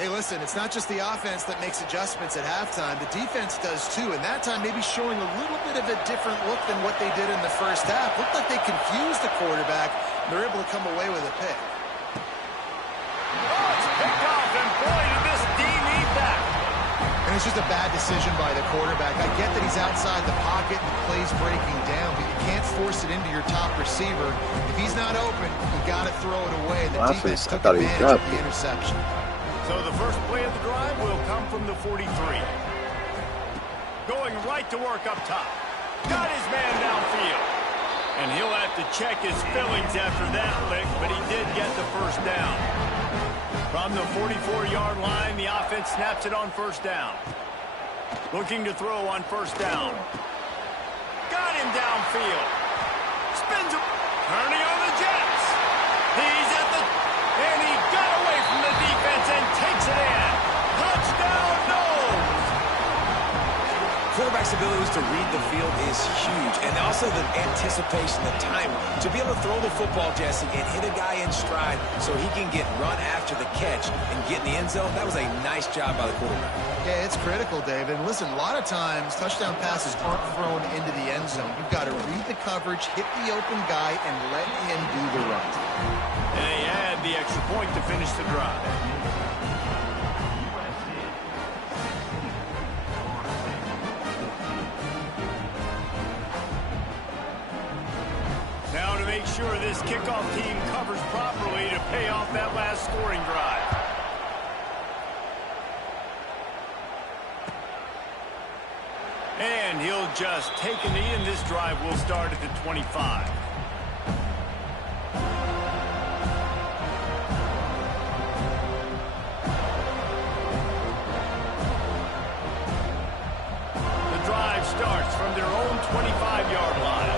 Hey, listen, it's not just the offense that makes adjustments at halftime. The defense does too, and that time maybe showing a little bit of a different look than what they did in the first half. Looked like they confused the quarterback, and they're able to come away with a pick. Oh, it's picked off, and boy, did this D need that. And it's just a bad decision by the quarterback. I get that he's outside the pocket and the play's breaking down, but you can't force it into your top receiver. If he's not open, you got to throw it away. And the defense took advantage of the interception. So the first play of the drive will come from the 43. Going right to work up top. Got his man downfield. And he'll have to check his fillings after that lick, but he did get the first down. From the 44-yard line, the offense snaps it on first down. Looking to throw on first down. Got him downfield. Spins him. Turning on the Jets. He's at the... And he got away from the quarterback's abilities to read the field is huge. And also the anticipation, the timing. To be able to throw the football, Jesse, and hit a guy in stride so he can get run after the catch and get in the end zone, that was a nice job by the quarterback. Yeah, it's critical, David. And listen, a lot of times touchdown passes aren't thrown into the end zone. You've got to read the coverage, hit the open guy, and let him do the run. And they add the extra point to finish the drive. Now to make sure this kickoff team covers properly to pay off that last scoring drive. And he'll just take a knee, and this drive will start at the 25. The drive starts from their own 25-yard line.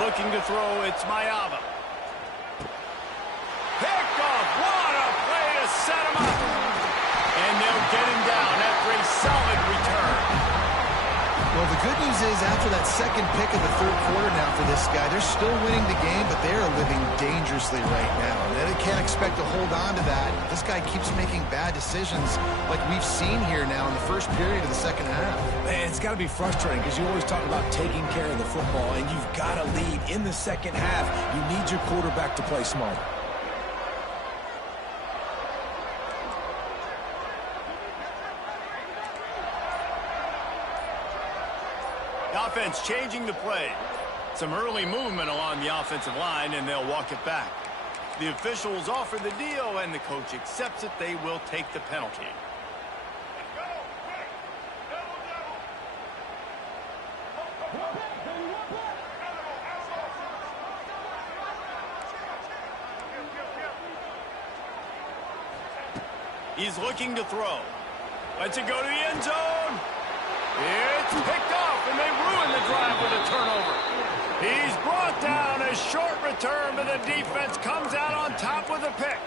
Looking to throw, it's Mayava. Pick off, what a play to set him up. And they'll get him down after a solid return. Well, the good news is after that second pick of the third quarter now for this guy, they're still winning the game, but they are living dangerously right now. And they can't expect to hold on to that. This guy keeps making bad decisions like we've seen here now in the first period of the second half. Man, it's got to be frustrating because you always talk about taking care of the football, and you've got to lead in the second half. You need your quarterback to play smarter. Offense changing the play. Some early movement along the offensive line, and they'll walk it back. The officials offer the deal, and the coach accepts it. They will take the penalty. He's looking to throw. Lets it go to the end zone. It's picked off, and they ruin the drive with a turnover. He's brought down, a short return, but the defense comes out on top with a pick.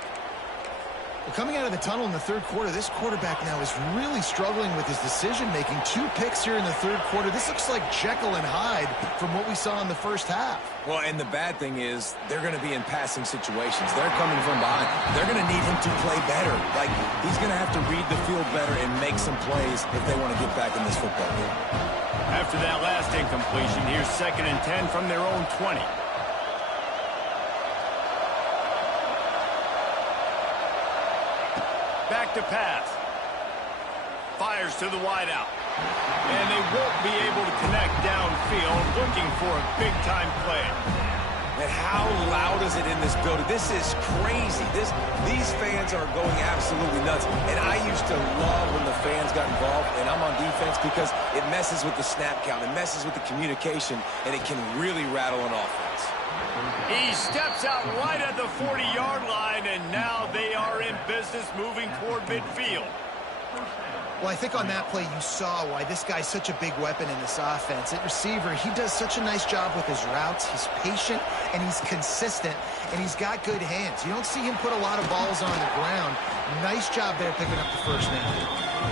Well, coming out of the tunnel in the third quarter, this quarterback now is really struggling with his decision-making. 2 picks here in the third quarter. This looks like Jekyll and Hyde from what we saw in the first half. Well, and the bad thing is they're going to be in passing situations. They're coming from behind. They're going to need him to play better. Like, he's going to have to read the field better and make some plays if they want to get back in this football game. After that last incompletion, here's 2nd and 10 from their own 20. Back to pass. Fires to the wideout. And they won't be able to connect downfield, looking for a big-time play. And how loud is it in this building? This is crazy. These fans are going absolutely nuts. And I used to love when the fans got involved, and I'm on defense because it messes with the snap count. It messes with the communication, and it can really rattle an offense. He steps out right at the 40-yard line, and now they are in business moving toward midfield. Well, I think on that play you saw why this guy's such a big weapon in this offense. At receiver, he does such a nice job with his routes. He's patient, and he's consistent, and he's got good hands. You don't see him put a lot of balls on the ground. Nice job there picking up the first down.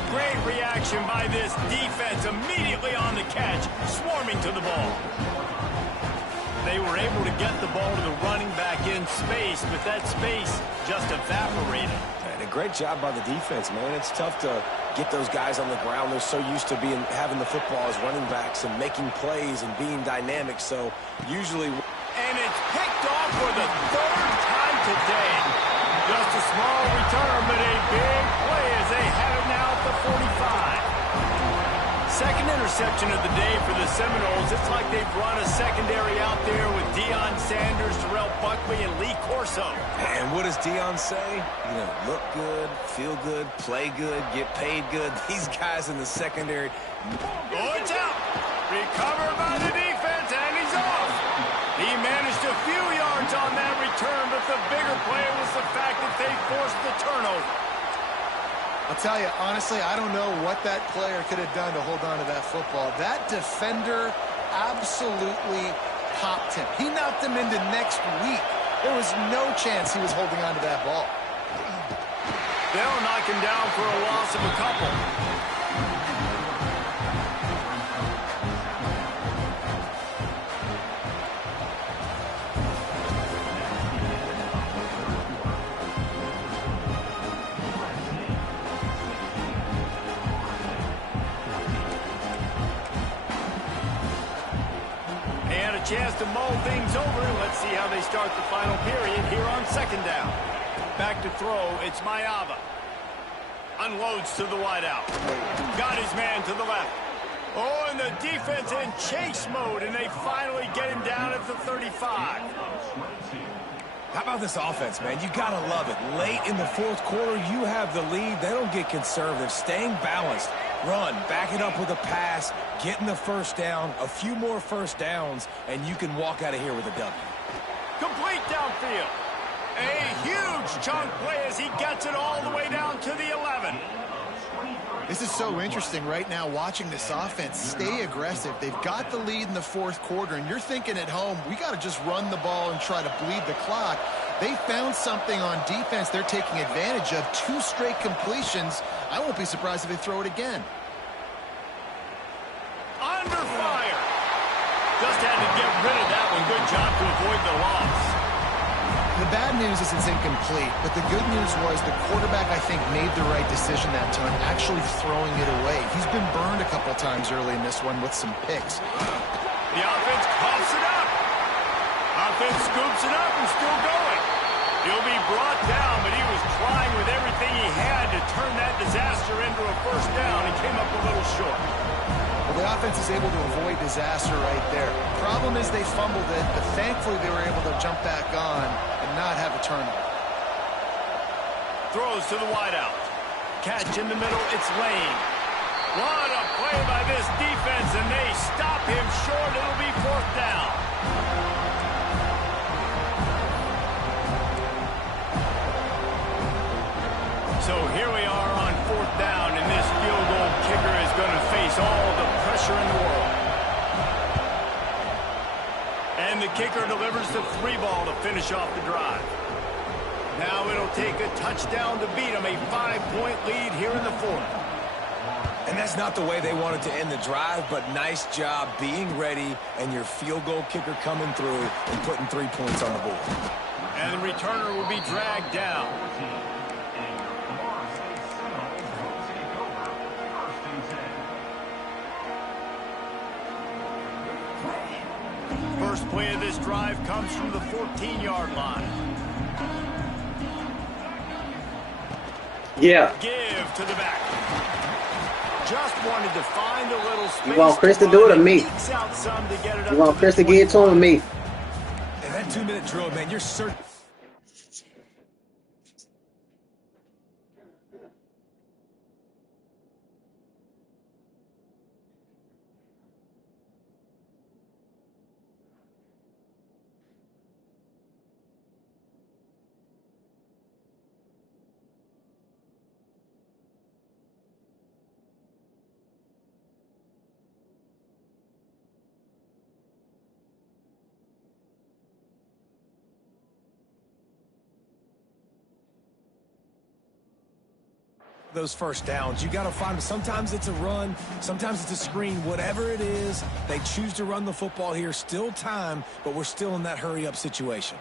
Great reaction by this defense, immediately on the catch, swarming to the ball. They were able to get the ball to the running back in space, but that space just evaporated. And a great job by the defense, man. It's tough to get those guys on the ground. They're so used to having the football as running backs and making plays and being dynamic. So usually... And it's picked off for the 3rd time today. Just a small return, but a big play as they have it now at the 45. Second interception of the day for the Seminoles. It's like they've run a secondary out there with Deion Sanders, Terrell Buckley, and Lee Corso. And what does Deion say? You know, look good, feel good, play good, get paid good. These guys in the secondary. Oh, it's out. Recovered by the defense, and he's off. He managed a few yards on that return, but the bigger play was the fact that they forced the turnover. I'll tell you, honestly, I don't know what that player could have done to hold on to that football. That defender absolutely popped him. He knocked him into next week. There was no chance he was holding on to that ball. They'll knock him down for a loss of a couple. Chance to mull things over. Let's see how they start the final period here on second down. Back to throw, it's Mayava. Unloads to the wideout. Got his man to the left. Oh, and the defense in chase mode, and they finally get him down at the 35. How about this offense, man? You got to love it. Late in the fourth quarter, you have the lead. They don't get conservative. Staying balanced. Run, back it up with a pass, getting the first down, a few more first downs, and you can walk out of here with a W. Complete downfield. A huge chunk play as he gets it all the way down to the 11. This is so interesting right now watching this offense stay aggressive. They've got the lead in the fourth quarter, and you're thinking at home, we got to just run the ball and try to bleed the clock. They found something on defense they're taking advantage of. 2 straight completions. I won't be surprised if they throw it again. Under fire. Just had to get rid of that one. Good job to avoid the loss. The bad news is it's incomplete, but the good news was the quarterback, I think, made the right decision that time, actually throwing it away. He's been burned a couple times early in this one with some picks. The offense coughs it up. Offense scoops it up and still going. He'll be brought down, but he was trying with everything he had to turn that disaster into a first down and came up a little short. Well, the offense is able to avoid disaster right there. Problem is they fumbled it, but thankfully they were able to jump back on and not have a turnover. Throws to the wideout. Catch in the middle, it's Lane. What a play by this defense, and they stop him short. It'll be fourth down. So here we are on fourth down, and this field goal kicker is going to face all the pressure in the world. And the kicker delivers the 3-ball to finish off the drive. Now it'll take a touchdown to beat them, a 5-point lead here in the fourth. And that's not the way they wanted to end the drive, but nice job being ready and your field goal kicker coming through and putting 3 points on the board. And the returner will be dragged down. First play of this drive comes from the 14-yard line. Yeah. Give to the back. Just wanted to find a little space. You want Chris to do it or me? You want Chris to get it to him or me? And that 2-minute drill, man, you're certain. Those first downs, you got to find them. Sometimes it's a run, sometimes it's a screen, whatever it is, they choose to run the football here. Still time, but we're still in that hurry-up situation.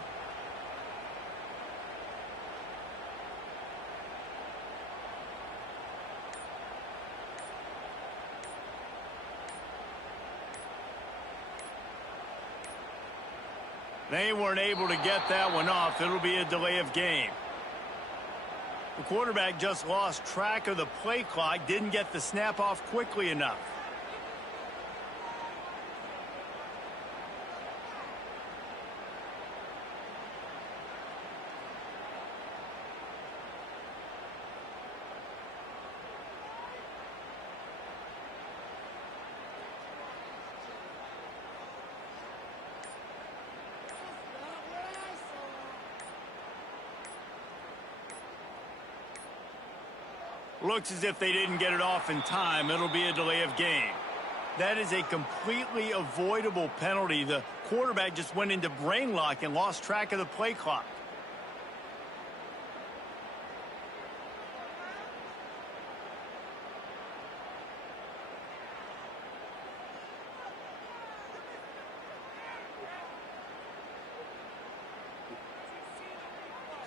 They weren't able to get that one off. It'll be a delay of game. The quarterback just lost track of the play clock, didn't get the snap off quickly enough. Looks as if they didn't get it off in time. It'll be a delay of game. That is a completely avoidable penalty. The quarterback just went into brain lock and lost track of the play clock.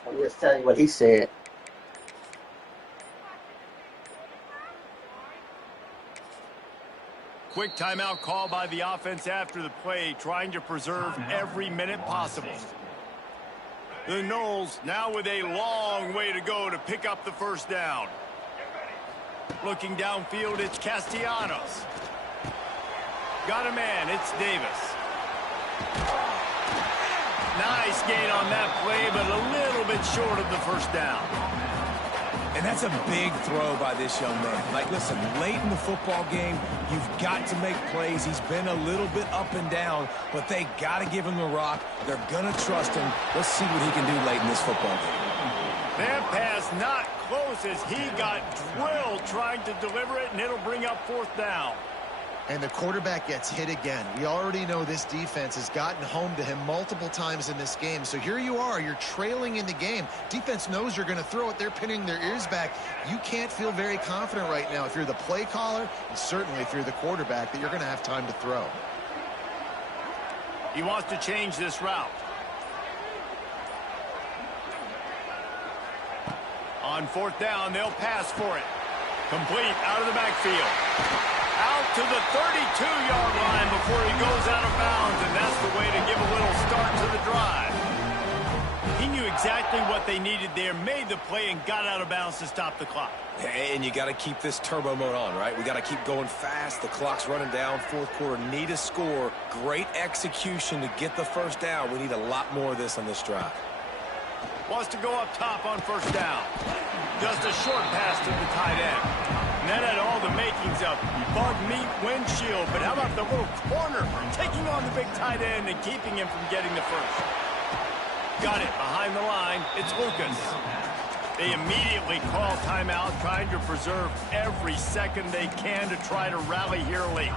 I'm just telling you what he said. Quick timeout call by the offense after the play, trying to preserve every minute possible. The Noles now with a long way to go to pick up the first down. Looking downfield, it's Castellanos. Got a man, it's Davis. Nice gain on that play, but a little bit short of the first down. And that's a big throw by this young man. Like, listen, late in the football game, you've got to make plays. He's been a little bit up and down, but they got to give him the rock. They're going to trust him. Let's see what he can do late in this football game. That pass not close as he got drilled trying to deliver it, and it'll bring up fourth down. And the quarterback gets hit again. We already know this defense has gotten home to him multiple times in this game. So here you are, you're trailing in the game. Defense knows you're going to throw it. They're pinning their ears back. You can't feel very confident right now if you're the play caller, and certainly if you're the quarterback, that you're going to have time to throw. He wants to change this route. On fourth down, they'll pass for it. Complete out of the backfield. Out to the 32-yard line before he goes out of bounds, and that's the way to give a little start to the drive. He knew exactly what they needed there, made the play, and got out of bounds to stop the clock. And you got to keep this turbo mode on, right? We got to keep going fast. The clock's running down. Fourth quarter, need a score. Great execution to get the first down. We need a lot more of this on this drive. Wants to go up top on first down. Just a short pass to the tight end. And that had all the makings of bug meat windshield. But how about the little corner taking on the big tight end and keeping him from getting the first? Got it behind the line. It's Lucas. They immediately call timeout, trying to preserve every second they can to try to rally here late.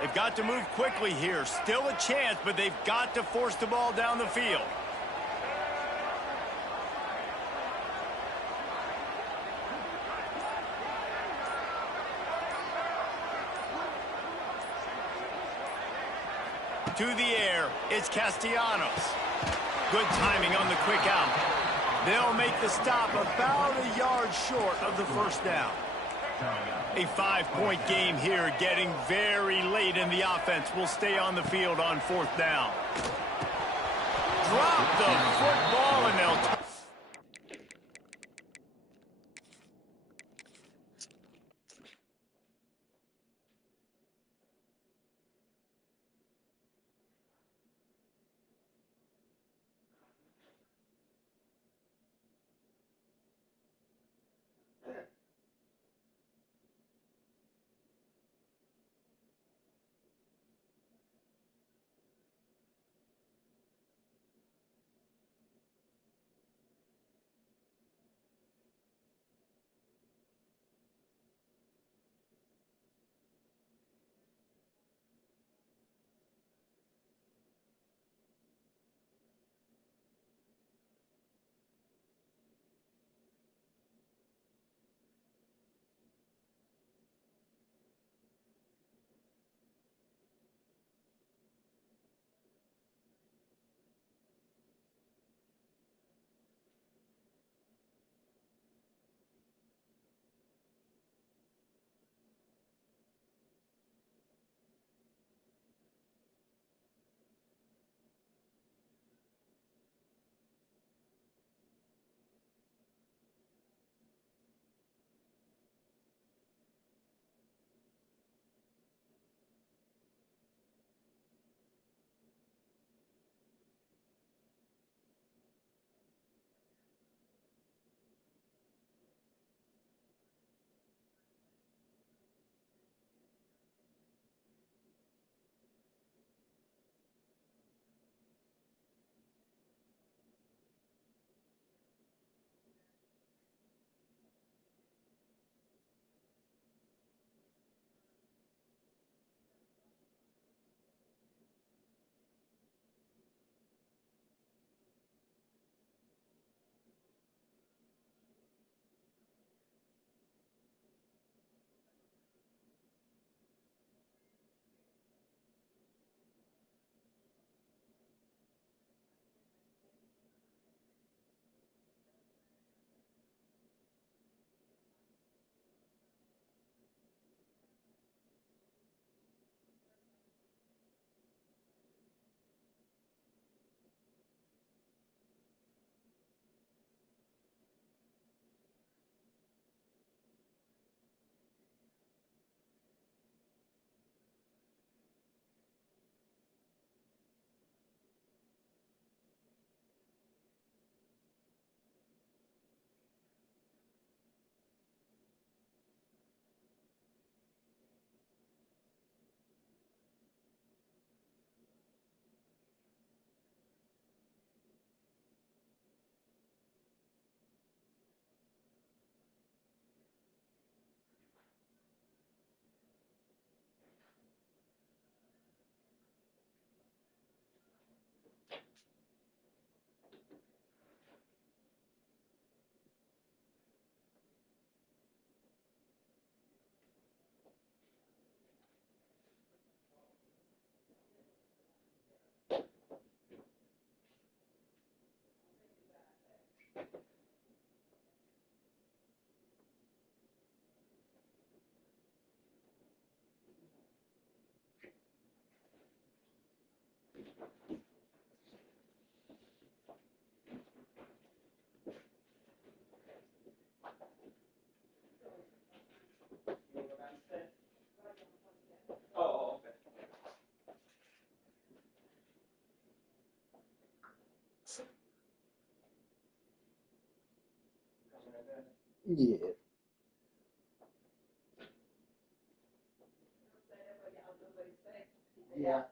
They've got to move quickly here. Still a chance, but they've got to force the ball down the field. To the air, it's Castellanos. Good timing on the quick out. They'll make the stop about a yard short of the first down. A 5-point game here, getting very late in the offense. Will stay on the field on fourth down. Drop the football, and they'll... Yeah. Yeah.